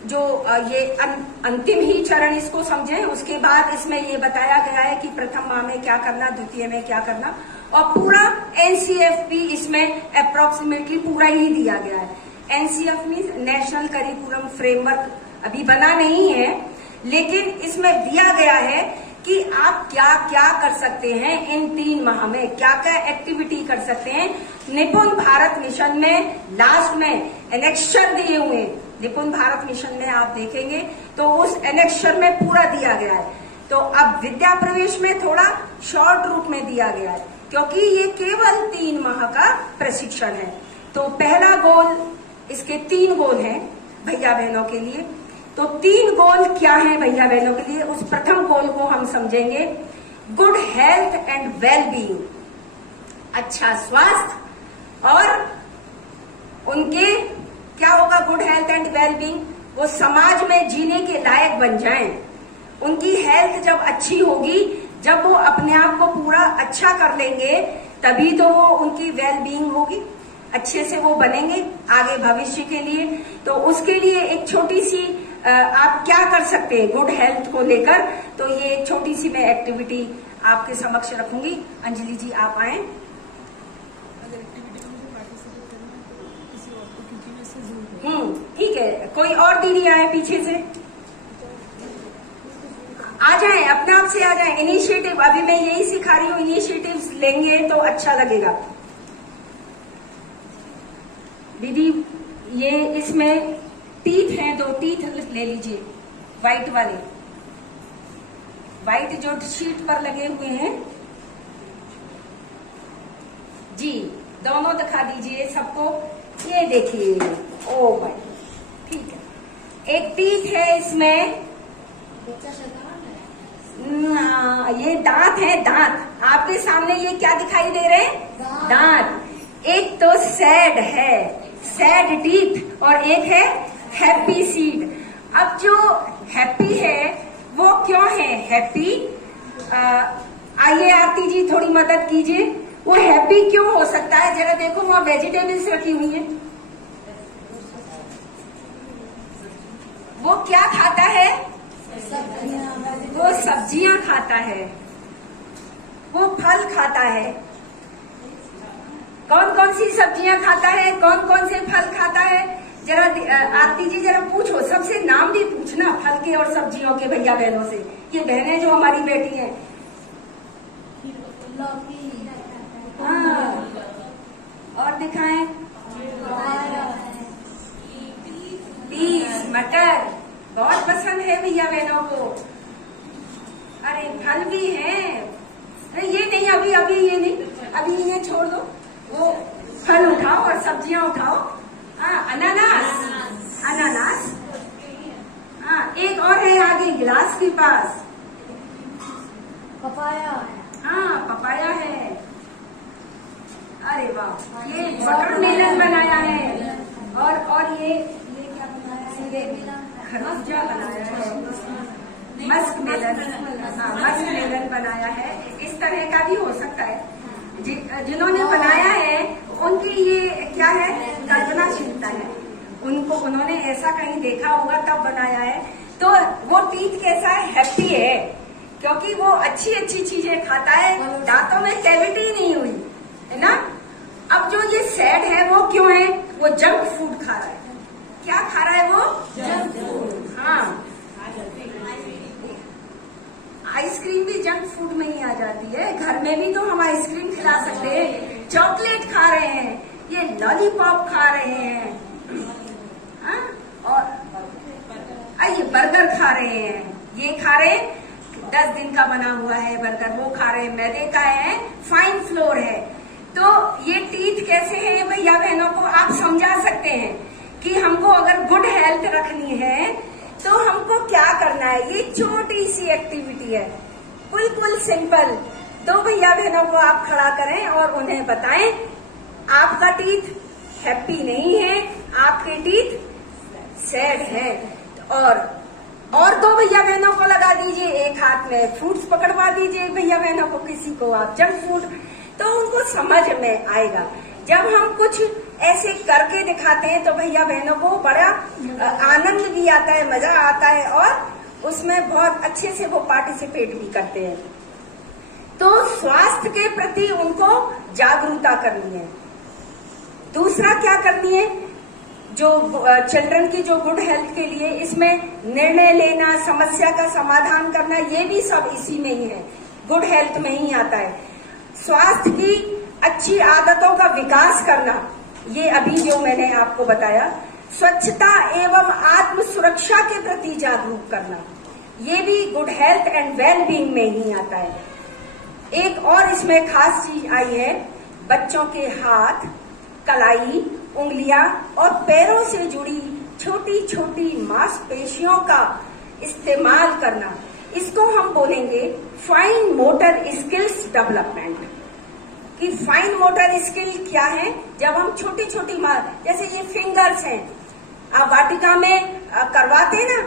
जो ये अंतिम ही चरण इसको समझें, उसके बाद इसमें ये बताया गया है कि प्रथम माह में क्या करना, द्वितीय में क्या करना, और पूरा एनसीईआरटी इसमें अप्रोक्सीमेटली पूरा ही दिया गया है। एनसीईआरटी नेशनल करिकुलम फ्रेमवर्क अभी बना नहीं है, लेकिन इसमें दिया गया है कि आप क्या क्या कर सकते हैं इन 3 माह में, क्या क्या एक्टिविटी कर सकते हैं। निपुण भारत मिशन में लास्ट में एनेक्सर दिए हुए, निपुण भारत मिशन में आप देखेंगे तो उस एनेक्सर में पूरा दिया गया है। तो अब विद्या प्रवेश में थोड़ा शॉर्ट रूप में दिया गया है, क्योंकि ये केवल 3 माह का प्रशिक्षण है। तो पहला गोल, इसके 3 गोल हैं भैया बहनों के लिए। तो 3 गोल क्या है भैया बहनों के लिए, उस प्रथम गोल को हम समझेंगे, good health and well being, अच्छा स्वास्थ्य, और उनके क्या होगा good health and well being, वो समाज में जीने के लायक बन जाएं। उनकी हेल्थ जब अच्छी होगी, जब वो अपने आप को पूरा अच्छा कर लेंगे, तभी तो वो उनकी वेल बीइंग होगी, अच्छे से वो बनेंगे आगे भविष्य के लिए। तो उसके लिए एक छोटी सी आप क्या कर सकते हैं गुड हेल्थ को लेकर, तो ये एक छोटी सी मैं एक्टिविटी आपके समक्ष रखूंगी। अंजलि जी आप आए। अगर एक्टिविटी में मुझे पार्टिसिपेट करना है तो किसी और को, क्योंकि मैं इससे जरूर ठीक है, कोई और दीदी आए पीछे से, आ जाए, अपने आप से आ जाए। इनिशिएटिव अभी मैं यही सिखा रही हूँ, इनिशिएटिव्स लेंगे तो अच्छा लगेगा। दीदी ये इसमें टीथ हैं, 2 टीथ ले लीजिए, व्हाइट वाले, व्हाइट जो शीट पर लगे हुए हैं जी, दोनों दिखा दीजिए सबको। ये देखिए, ओ भाई ठीक है, एक टीथ है इसमें, ये दांत है, दांत आपके सामने ये क्या दिखाई दे रहे हैं, दांत। एक तो सैड है, सैड टीथ, और एक है हैप्पी सीड। अब जो हैप्पी है वो क्यों है हैप्पी? आइए आरती जी थोड़ी मदद कीजिए, वो हैप्पी क्यों हो सकता है? जरा देखो वहां वेजिटेबल्स रखी हुई हैं, वो क्या खाता है? वो सब्जियां खाता है, वो फल खाता है। कौन कौन सी सब्जियां खाता है, कौन कौन से फल खाता है? जरा आरती जी जरा पूछो, सबसे नाम भी पूछना फल के और सब्जियों के भैया बहनों से। ये बहनें जो हमारी बेटी हैं, हाँ, और दिखाएं। बीन्स, मटर बहुत पसंद है भैया बहनों को। अरे फल भी हैं, अरे ये नहीं, अभी अभी ये नहीं, अभी इन्हें छोड़ दो, वो फल उठाओ और सब्जियां उठाओ। हाँ, अनानास, अनानास। हाँ, एक और है आगे गिलास के पास, पपाया। हाँ पपाया है। अरे वाह, ये वाटरमेलन बनाया है, और ये क्या बनाया है? खरबूजा बनाया है, मस्क मेलन, हाँ मस्क मेलन बनाया है। इस तरह का भी हो सकता है। जिन्होंने बनाया है उनकी ये क्या है, कल्पनाशीलता है, उन्होंने ऐसा कहीं देखा होगा तब बनाया है। तो वो टीथ कैसा है? हैप्पी है, क्योंकि वो अच्छी अच्छी चीजें खाता है, दांतों में कैविटी नहीं हुई है ना। अब जो ये सैड है वो क्यों है? वो जंक फूड खा रहा है। क्या खा रहा है वो? Junk food. हाँ, आइसक्रीम भी जंक फूड में ही आ जाती है। घर में भी तो हम आइसक्रीम खिला सकते हैं। चॉकलेट खा रहे हैं, ये लॉलीपॉप खा रहे हैं, हाँ? और ये बर्गर खा रहे हैं, ये खा रहे हैं 10 दिन का बना हुआ है बर्गर, वो खा रहे हैं, मैदे का है, फाइन फ्लोर है। तो ये टीथ कैसे है भैया बहनों को आप समझा सकते हैं कि हमको अगर गुड हेल्थ रखनी है तो हमको क्या करना है। ये छोटी सी एक्टिविटी है, बिल्कुल सिंपल। तो भैया बहनों को आप खड़ा करें और उन्हें बताएं आपका टीथ हैप्पी नहीं है, आपके टीथ सैड है। और दो भैया बहनों को लगा दीजिए, एक हाथ में फ्रूट्स पकड़वा दीजिए भैया बहनों को, किसी को आप जंक फूड, तो उनको समझ में आएगा। जब हम कुछ ऐसे करके दिखाते हैं तो भैया बहनों को बड़ा आनंद भी आता है, मजा आता है, और उसमें बहुत अच्छे से वो पार्टिसिपेट भी करते हैं। तो स्वास्थ्य के प्रति उनको जागरूकता करनी है। दूसरा क्या करनी है, जो चिल्ड्रन की जो गुड हेल्थ के लिए इसमें निर्णय लेना, समस्या का समाधान करना, ये भी सब इसी में ही है, गुड हेल्थ में ही आता है। स्वास्थ्य की अच्छी आदतों का विकास करना, ये अभी जो मैंने आपको बताया। स्वच्छता एवं आत्म सुरक्षा के प्रति जागरूक करना, ये भी good health and well being में ही आता है। एक और इसमें खास चीज आई है, बच्चों के हाथ, कलाई, उंगलियां और पैरों से जुड़ी छोटी छोटी मांसपेशियों का इस्तेमाल करना, इसको हम बोलेंगे फाइन मोटर स्किल्स डेवलपमेंट। कि फाइन मोटर स्किल क्या है? जब हम छोटी छोटी जैसे ये फिंगर्स हैं, आप वाटिका में करवाते हैं ना,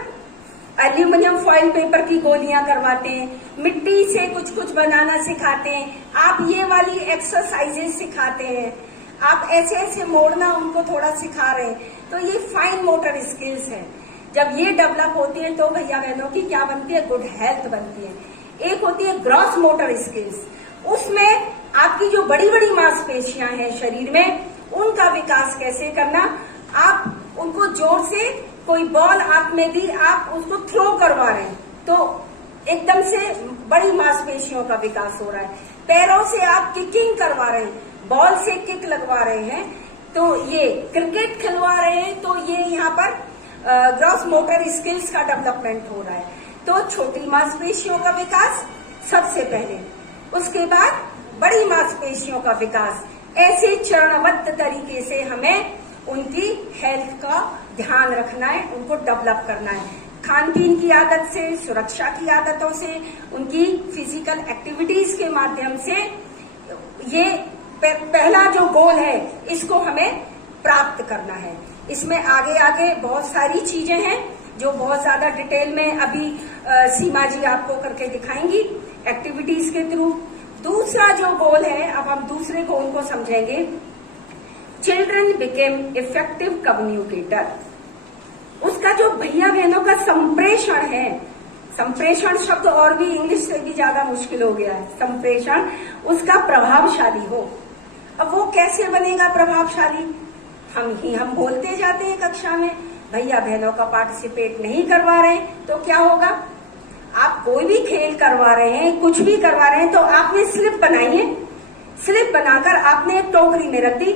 एल्यूमिनियम फॉइल पेपर की गोलियां करवाते हैं, मिट्टी से कुछ कुछ बनाना सिखाते हैं, आप ये वाली एक्सरसाइजेस सिखाते हैं, आप ऐसे ऐसे मोड़ना उनको थोड़ा सिखा रहे हैं। तो ये फाइन मोटर स्किल्स है। जब ये डेवलप होती है तो भैया बहनों की क्या बनती है? गुड हेल्थ बनती है। एक होती है ग्रॉस मोटर स्किल्स, उसमें आपकी जो बड़ी बड़ी मांसपेशियां हैं शरीर में, उनका विकास कैसे करना। आप उनको जोर से कोई बॉल हाथ में दी, आप उसको थ्रो करवा रहे हैं तो एकदम से बड़ी मांसपेशियों का विकास हो रहा है। पैरों से आप किकिंग करवा रहे हैं, बॉल से किक लगवा रहे हैं, तो ये क्रिकेट खिलवा रहे हैं, तो ये यहाँ पर ग्रॉस मोटर स्किल्स का डेवलपमेंट हो रहा है। तो छोटी मांसपेशियों का विकास सबसे पहले, उसके बाद बड़ी मांसपेशियों का विकास। ऐसे चरणबद्ध तरीके से हमें उनकी हेल्थ का ध्यान रखना है, उनको डेवलप करना है। खान पीन की आदत से, सुरक्षा की आदतों से, उनकी फिजिकल एक्टिविटीज के माध्यम से ये पहला जो गोल है इसको हमें प्राप्त करना है। इसमें आगे आगे बहुत सारी चीजें हैं जो बहुत ज्यादा डिटेल में अभी सीमा जी आपको करके दिखाएंगी एक्टिविटीज के थ्रू। दूसरा जो गोल है, अब हम दूसरे गोल को समझेंगे। Children became effective communicator. उसका जो भैया बहनों का संप्रेषण है, संप्रेषण शब्द और भी इंग्लिश से भी ज्यादा मुश्किल हो गया है, संप्रेषण, उसका प्रभावशाली हो। अब वो कैसे बनेगा प्रभावशाली? हम बोलते जाते हैं कक्षा में, भैया बहनों का पार्टिसिपेट नहीं करवा रहे तो क्या होगा? आप कोई भी खेल करवा रहे हैं, कुछ भी करवा रहे हैं, तो आपने स्लिप बनाई है, स्लिप बनाकर आपने एक टोकरी में रख दी।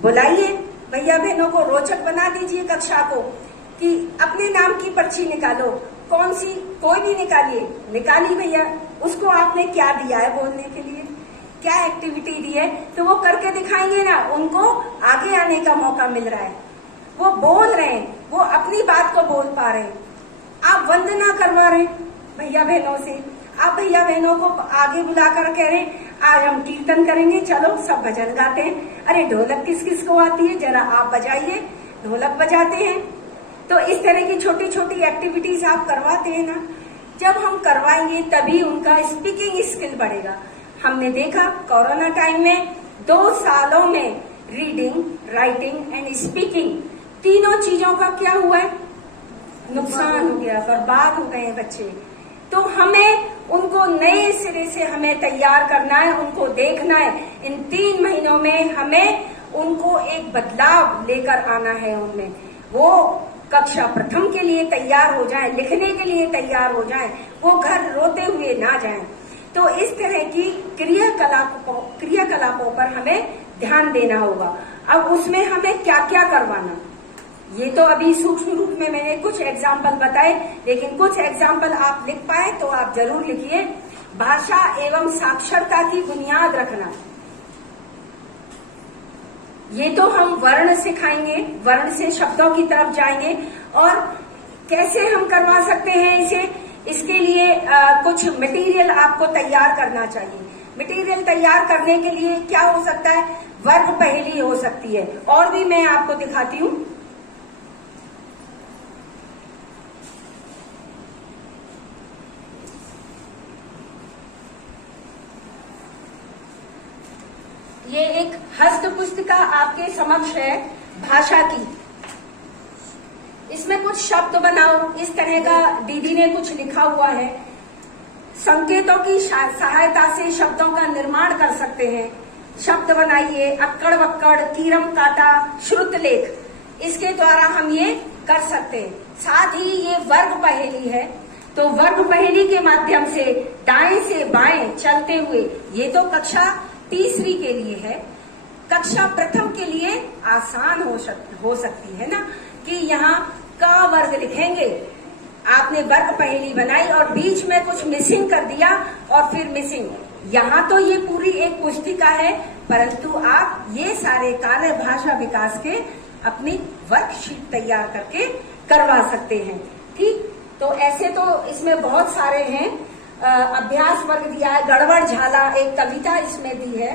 बुलाइए भैया बहनों को, रोचक बना दीजिए कक्षा को कि अपने नाम की पर्ची निकालो। कौन सी? कोई भी निकालिए, निकाली भैया। उसको आपने क्या दिया है बोलने के लिए, क्या एक्टिविटी दी है, तो वो करके दिखाएंगे ना, उनको आगे आने का मौका मिल रहा है। वो बोल रहे हैं, वो अपनी बात को बोल पा रहे हैं। आप वंदना करवा रहे हैं भैया बहनों से, आप भैया बहनों को आगे बुलाकर कह रहे हैं आज हम कीर्तन करेंगे, चलो सब भजन गाते हैं। अरे ढोलक किस किस को आती है, जरा आप बजाइए, ढोलक बजाते हैं। तो इस तरह की छोटी छोटी एक्टिविटीज आप करवाते हैं ना, जब हम करवाएंगे तभी उनका स्पीकिंग स्किल बढ़ेगा। हमने देखा कोरोना टाइम में 2 सालों में रीडिंग, राइटिंग एंड स्पीकिंग तीनों चीजों का क्या हुआ है? नुकसान हो गया, बर्बाद हो गए बच्चे। तो हमें उनको नए सिरे से हमें तैयार करना है, उनको देखना है। इन 3 महीनों में हमें उनको एक बदलाव लेकर आना है उनमें। वो कक्षा प्रथम के लिए तैयार हो जाएं, लिखने के लिए तैयार हो जाएं, वो घर रोते हुए ना जाएं। तो इस तरह की क्रियाकलापों पर हमें ध्यान देना होगा। अब उसमें हमें क्या क्या करवाना, ये तो अभी सूक्ष्म रूप में मैंने कुछ एग्जाम्पल बताए, लेकिन कुछ एग्जाम्पल आप लिख पाए तो आप जरूर लिखिए। भाषा एवं साक्षरता की बुनियाद रखना, ये तो हम वर्ण सिखाएंगे, वर्ण से शब्दों की तरफ जाएंगे। और कैसे हम करवा सकते हैं इसे, इसके लिए कुछ मटेरियल आपको तैयार करना चाहिए। मटेरियल तैयार करने के लिए क्या हो सकता है? वर्ग पहेली हो सकती है, और भी मैं आपको दिखाती हूँ। ये एक हस्त पुस्तिका आपके समक्ष है भाषा की। इसमें कुछ शब्द बनाओ, इस तरह का दीदी ने कुछ लिखा हुआ है। संकेतों की सहायता से शब्दों का निर्माण कर सकते हैं। शब्द बनाइए, अक्कड़ बक्कड़, कीरम काटा, श्रुत लेख, इसके द्वारा हम ये कर सकते हैं। साथ ही ये वर्ग पहेली है, तो वर्ग पहेली के माध्यम से दाएं से बाएं चलते हुए, ये तो कक्षा तीसरी के लिए है, कक्षा प्रथम के लिए आसान हो सकती है ना, कि यहाँ का वर्ग लिखेंगे। आपने वर्ग पहेली बनाई और बीच में कुछ मिसिंग कर दिया और फिर मिसिंग। यहाँ तो ये पूरी एक पुस्तिका है, परंतु आप ये सारे कार्य भाषा विकास के अपनी वर्कशीट तैयार करके करवा सकते हैं। ठीक, तो ऐसे तो इसमें बहुत सारे हैं। अभ्यास वर्ग दिया है, गड़बड़ झाला, एक कविता इसमें दी है,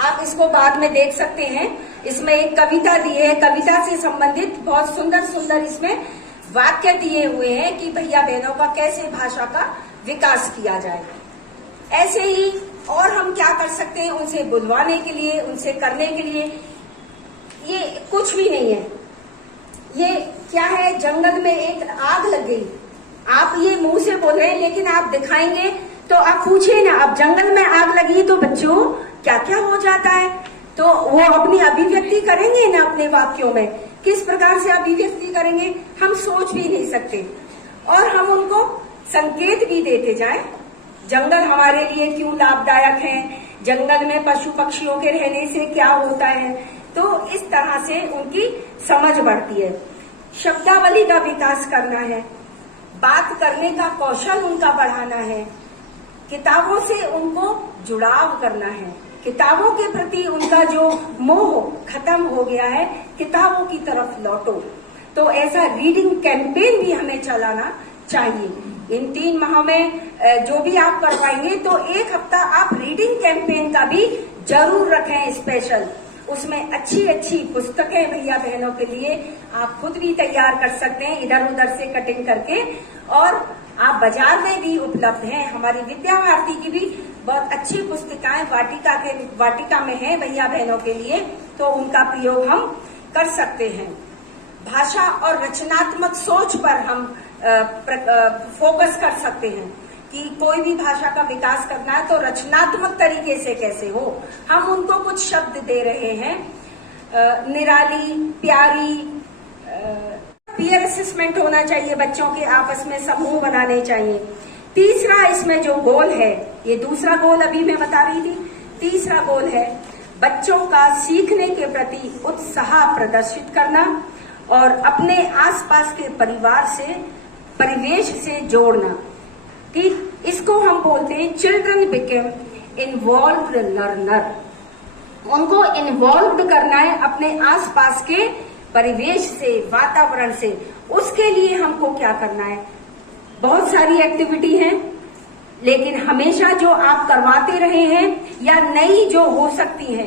आप इसको बाद में देख सकते हैं। इसमें एक कविता दी है, कविता से संबंधित बहुत सुंदर सुंदर इसमें वाक्य दिए हुए हैं कि भैया बहनों का कैसे भाषा का विकास किया जाए। ऐसे ही और हम क्या कर सकते हैं उनसे बुलवाने के लिए, उनसे करने के लिए। ये कुछ भी नहीं है, ये क्या है, जंगल में एक आग लग गई, आप ये मुंह से बोल रहे हैं लेकिन आप दिखाएंगे तो आप पूछिए ना, अब जंगल में आग लगी तो बच्चों क्या क्या हो जाता है, तो वो अपनी अभिव्यक्ति करेंगे ना अपने वाक्यों में। किस प्रकार से अभिव्यक्ति करेंगे हम सोच भी नहीं सकते। और हम उनको संकेत भी देते जाएं, जंगल हमारे लिए क्यों लाभदायक है, जंगल में पशु पक्षियों के रहने से क्या होता है, तो इस तरह से उनकी समझ बढ़ती है। शब्दावली का विकास करना है, बात करने का कौशल उनका बढ़ाना है, किताबों से उनको जुड़ाव करना है, किताबों के प्रति उनका जो मोह खत्म हो गया है, किताबों की तरफ लौटो। तो ऐसा रीडिंग कैंपेन भी हमें चलाना चाहिए। इन 3 माह में जो भी आप करवाएंगे तो 1 हफ्ता आप रीडिंग कैंपेन का भी जरूर रखें स्पेशल। उसमें अच्छी अच्छी पुस्तकें भैया बहनों के लिए आप खुद भी तैयार कर सकते हैं इधर उधर से कटिंग करके, और आप बाजार में भी उपलब्ध हैं। हमारी विद्या भारती की भी बहुत अच्छी पुस्तिकाएं वाटिका में है भैया बहनों के लिए, तो उनका प्रयोग हम कर सकते हैं। भाषा और रचनात्मक सोच पर हम फोकस कर सकते हैं कि कोई भी भाषा का विकास करना है तो रचनात्मक तरीके से कैसे हो। हम उनको कुछ शब्द दे रहे हैं, निराली, प्यारी, पीयर असेसमेंट होना चाहिए, बच्चों के आपस में समूह बनाने चाहिए। तीसरा इसमें जो गोल है, ये दूसरा गोल अभी मैं बता रही थी, तीसरा गोल है बच्चों का सीखने के प्रति उत्साह प्रदर्शित करना और अपने आसपास के परिवेश से जोड़ना। ठीक, इसको हम बोलते हैं चिल्ड्रन बिकम इन्वॉल्व्ड लर्नर। उनको इन्वॉल्व करना है अपने आसपास के परिवेश से, वातावरण से। उसके लिए हमको क्या करना है, बहुत सारी एक्टिविटी है, लेकिन हमेशा जो आप करवाते रहे हैं या नई जो हो सकती है,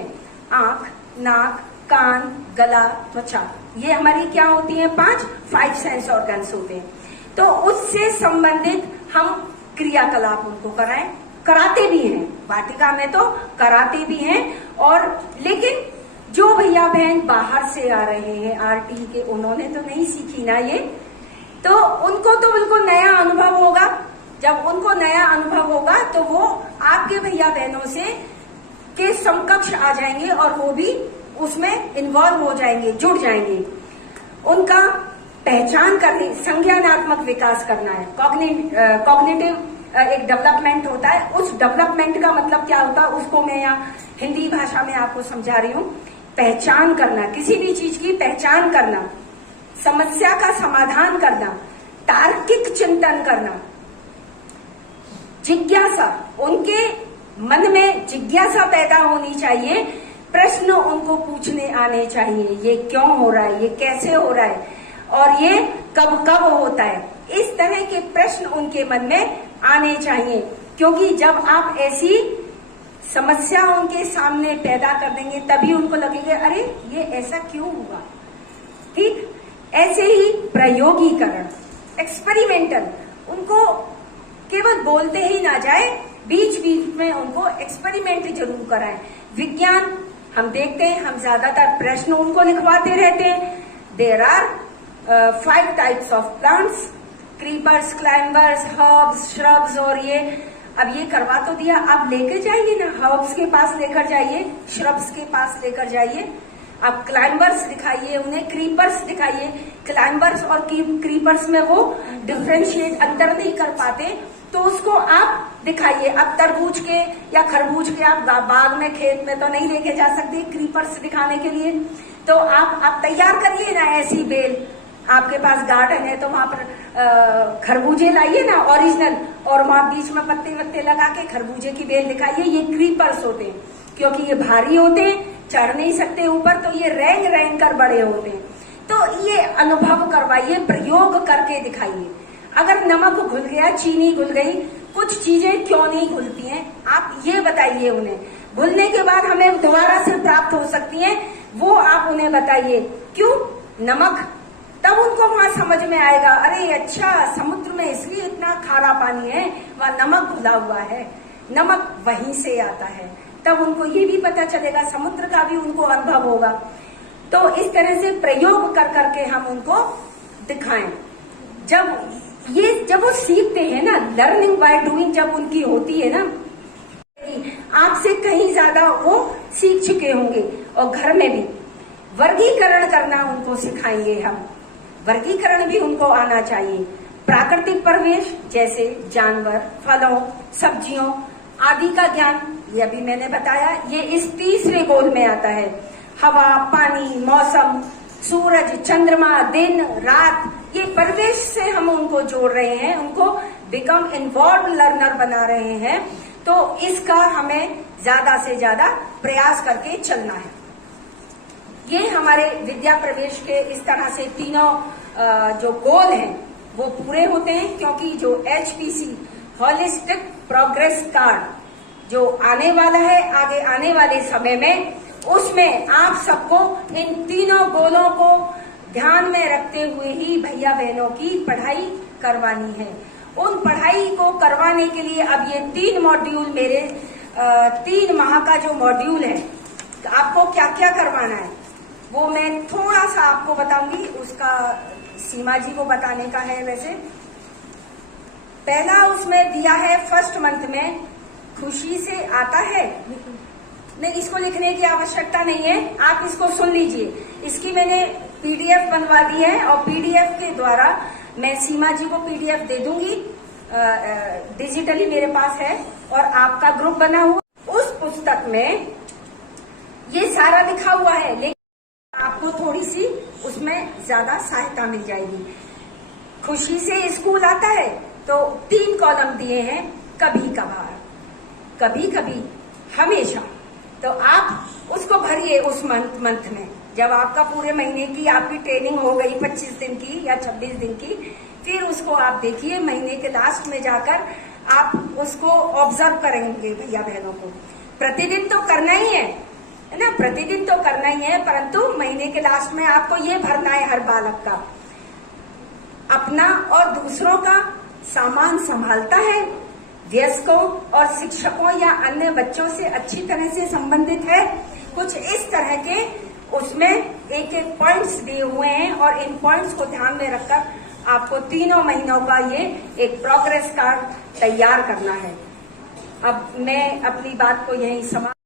आंख, नाक, कान, गला, त्वचा, ये हमारी क्या होती है, 5 सेंस ऑर्गन्स होते हैं। तो उससे संबंधित हम क्रियाकलाप उनको कराते भी हैं, वाटिका में तो कराते भी हैं। और लेकिन जो भैया बहन बाहर से आ रहे हैं आरटी के, उन्होंने तो नहीं सीखी ना ये, तो उनको तो बिल्कुल नया अनुभव होगा। जब उनको नया अनुभव होगा तो वो आपके भैया बहनों से के समकक्ष आ जाएंगे और वो भी उसमें इन्वॉल्व हो जाएंगे, जुड़ जाएंगे। उनका पहचान करने, संज्ञानात्मक विकास करना है। कॉग्निटिव एक डेवलपमेंट होता है, उस डेवलपमेंट का मतलब क्या होता है उसको मैं यहाँ हिंदी भाषा में आपको समझा रही हूँ। पहचान करना, किसी भी चीज की पहचान करना, समस्या का समाधान करना, तार्किक चिंतन करना, जिज्ञासा, उनके मन में जिज्ञासा पैदा होनी चाहिए, प्रश्न उनको पूछने आने चाहिए, ये क्यों हो रहा है, ये कैसे हो रहा है और ये कब कब होता है। इस तरह के प्रश्न उनके मन में आने चाहिए, क्योंकि जब आप ऐसी समस्या उनके सामने पैदा कर देंगे तभी उनको लगेगा अरे ये ऐसा क्यों हुआ। ठीक, ऐसे ही प्रयोगीकरण, एक्सपेरिमेंटल, उनको केवल बोलते ही ना जाए, बीच बीच में उनको एक्सपेरिमेंट जरूर कराएं। विज्ञान हम देखते हैं, हम ज्यादातर प्रश्न उनको लिखवाते रहते हैं। There are 5 types of plants, creepers, climbers, herbs, shrubs, और ये अब ये करवा तो दिया, अब लेकर जाइए ना, हर्ब्स के पास लेकर जाइए, श्रब्स के पास लेकर जाइए, अब क्लाइंबर्स दिखाइए उन्हें, क्रीपर्स दिखाइए। क्लाइंबर्स और क्रीपर्स में वो डिफ्रेंशिएट अंतर नहीं कर पाते, तो उसको आप दिखाइए। अब तरबूज के या खरबूज के आप बाग में, खेत में तो नहीं लेके जा सकते क्रीपर्स दिखाने के लिए, तो आप तैयार करिए ना ऐसी बेल। आपके पास गार्डन है तो वहां पर खरबूजे लाइए ना ओरिजिनल, और वहां बीच में पत्ते वत्ते लगा के खरबूजे की बेल दिखाइए। ये क्रीपर्स होते हैं, क्योंकि ये भारी होते हैं, चढ़ नहीं सकते ऊपर, तो ये रेंग रेंग कर बड़े होते हैं। तो ये अनुभव करवाइए, प्रयोग करके दिखाइए। अगर नमक घुल गया, चीनी घुल गई, कुछ चीजें क्यों नहीं घुलती हैं, आप ये बताइए उन्हें। घुलने के बाद हमें दोबारा से प्राप्त हो सकती हैं, वो आप उन्हें बताइए। क्यों? नमक, तब उनको वहां समझ में आएगा, अरे अच्छा समुद्र में इसलिए इतना खारा पानी है, वहां नमक घुला हुआ है, नमक वहीं से आता है। तब उनको ये भी पता चलेगा, समुद्र का भी उनको अनुभव होगा। तो इस तरह से प्रयोग कर करके हम उनको दिखाएं। जब वो सीखते हैं ना, लर्निंग बाय डूइंग जब उनकी होती है ना, आपसे कहीं ज्यादा वो सीख चुके होंगे। और घर में भी वर्गीकरण करना उनको सिखाएंगे हम, वर्गीकरण भी उनको आना चाहिए। प्राकृतिक परिवेश जैसे जानवर, फलों, सब्जियों आदि का ज्ञान, ये अभी मैंने बताया, ये इस तीसरे गोल में आता है। हवा, पानी, मौसम, सूरज, चंद्रमा, दिन, रात, ये परिवेश से हम उनको जोड़ रहे हैं, उनको बिकम इन्वॉल्व लर्नर बना रहे हैं। तो इसका हमें ज्यादा से ज्यादा प्रयास करके चलना है। ये हमारे विद्या प्रवेश के इस तरह से तीनों जो गोल हैं वो पूरे होते हैं, क्योंकि जो HPC होलिस्टिक प्रोग्रेस कार्ड जो आने वाला है आगे आने वाले समय में, उसमें आप सबको इन तीनों गोलों को ध्यान में रखते हुए ही भैया बहनों की पढ़ाई करवानी है। उन पढ़ाई को करवाने के लिए अब ये 3 मॉड्यूल मेरे 3 माह का जो मॉड्यूल है, आपको क्या क्या करवाना है वो मैं थोड़ा सा आपको बताऊंगी। उसका सीमा जी को बताने का है। वैसे पहला उसमें दिया है फर्स्ट मंथ में, खुशी से आता है। नहीं, इसको लिखने की आवश्यकता नहीं है, आप इसको सुन लीजिए। इसकी मैंने पीडीएफ बनवा दी है और पीडीएफ के द्वारा मैं सीमा जी को पीडीएफ दे दूंगी। डिजिटली मेरे पास है और आपका ग्रुप बना हुआ। उस पुस्तक में ये सारा लिखा हुआ है, लेकिन आपको थोड़ी सी उसमें ज्यादा सहायता मिल जाएगी। खुशी से स्कूल आता है तो 3 कॉलम दिए हैं, कभी कभार, कभी कभी, हमेशा। तो आप उसको भरिए उस मंथ में। जब आपका पूरे महीने की आपकी ट्रेनिंग हो गई 25 दिन की या 26 दिन की, फिर उसको आप देखिए महीने के लास्ट में जाकर आप उसको ऑब्जर्व करेंगे भैया बहनों को। प्रतिदिन तो करना ही है ना, प्रतिदिन तो करना ही है, परंतु महीने के लास्ट में आपको ये भरना है हर बालक का, अपना और दूसरों का सामान संभालता है, वयस्कों और शिक्षकों या अन्य बच्चों से अच्छी तरह से संबंधित है। कुछ इस तरह के उसमें एक एक पॉइंट्स दिए हुए हैं और इन पॉइंट्स को ध्यान में रखकर आपको 3 महीनों का ये एक प्रोग्रेस कार्ड तैयार करना है। अब मैं अपनी बात को यहीं समाप्त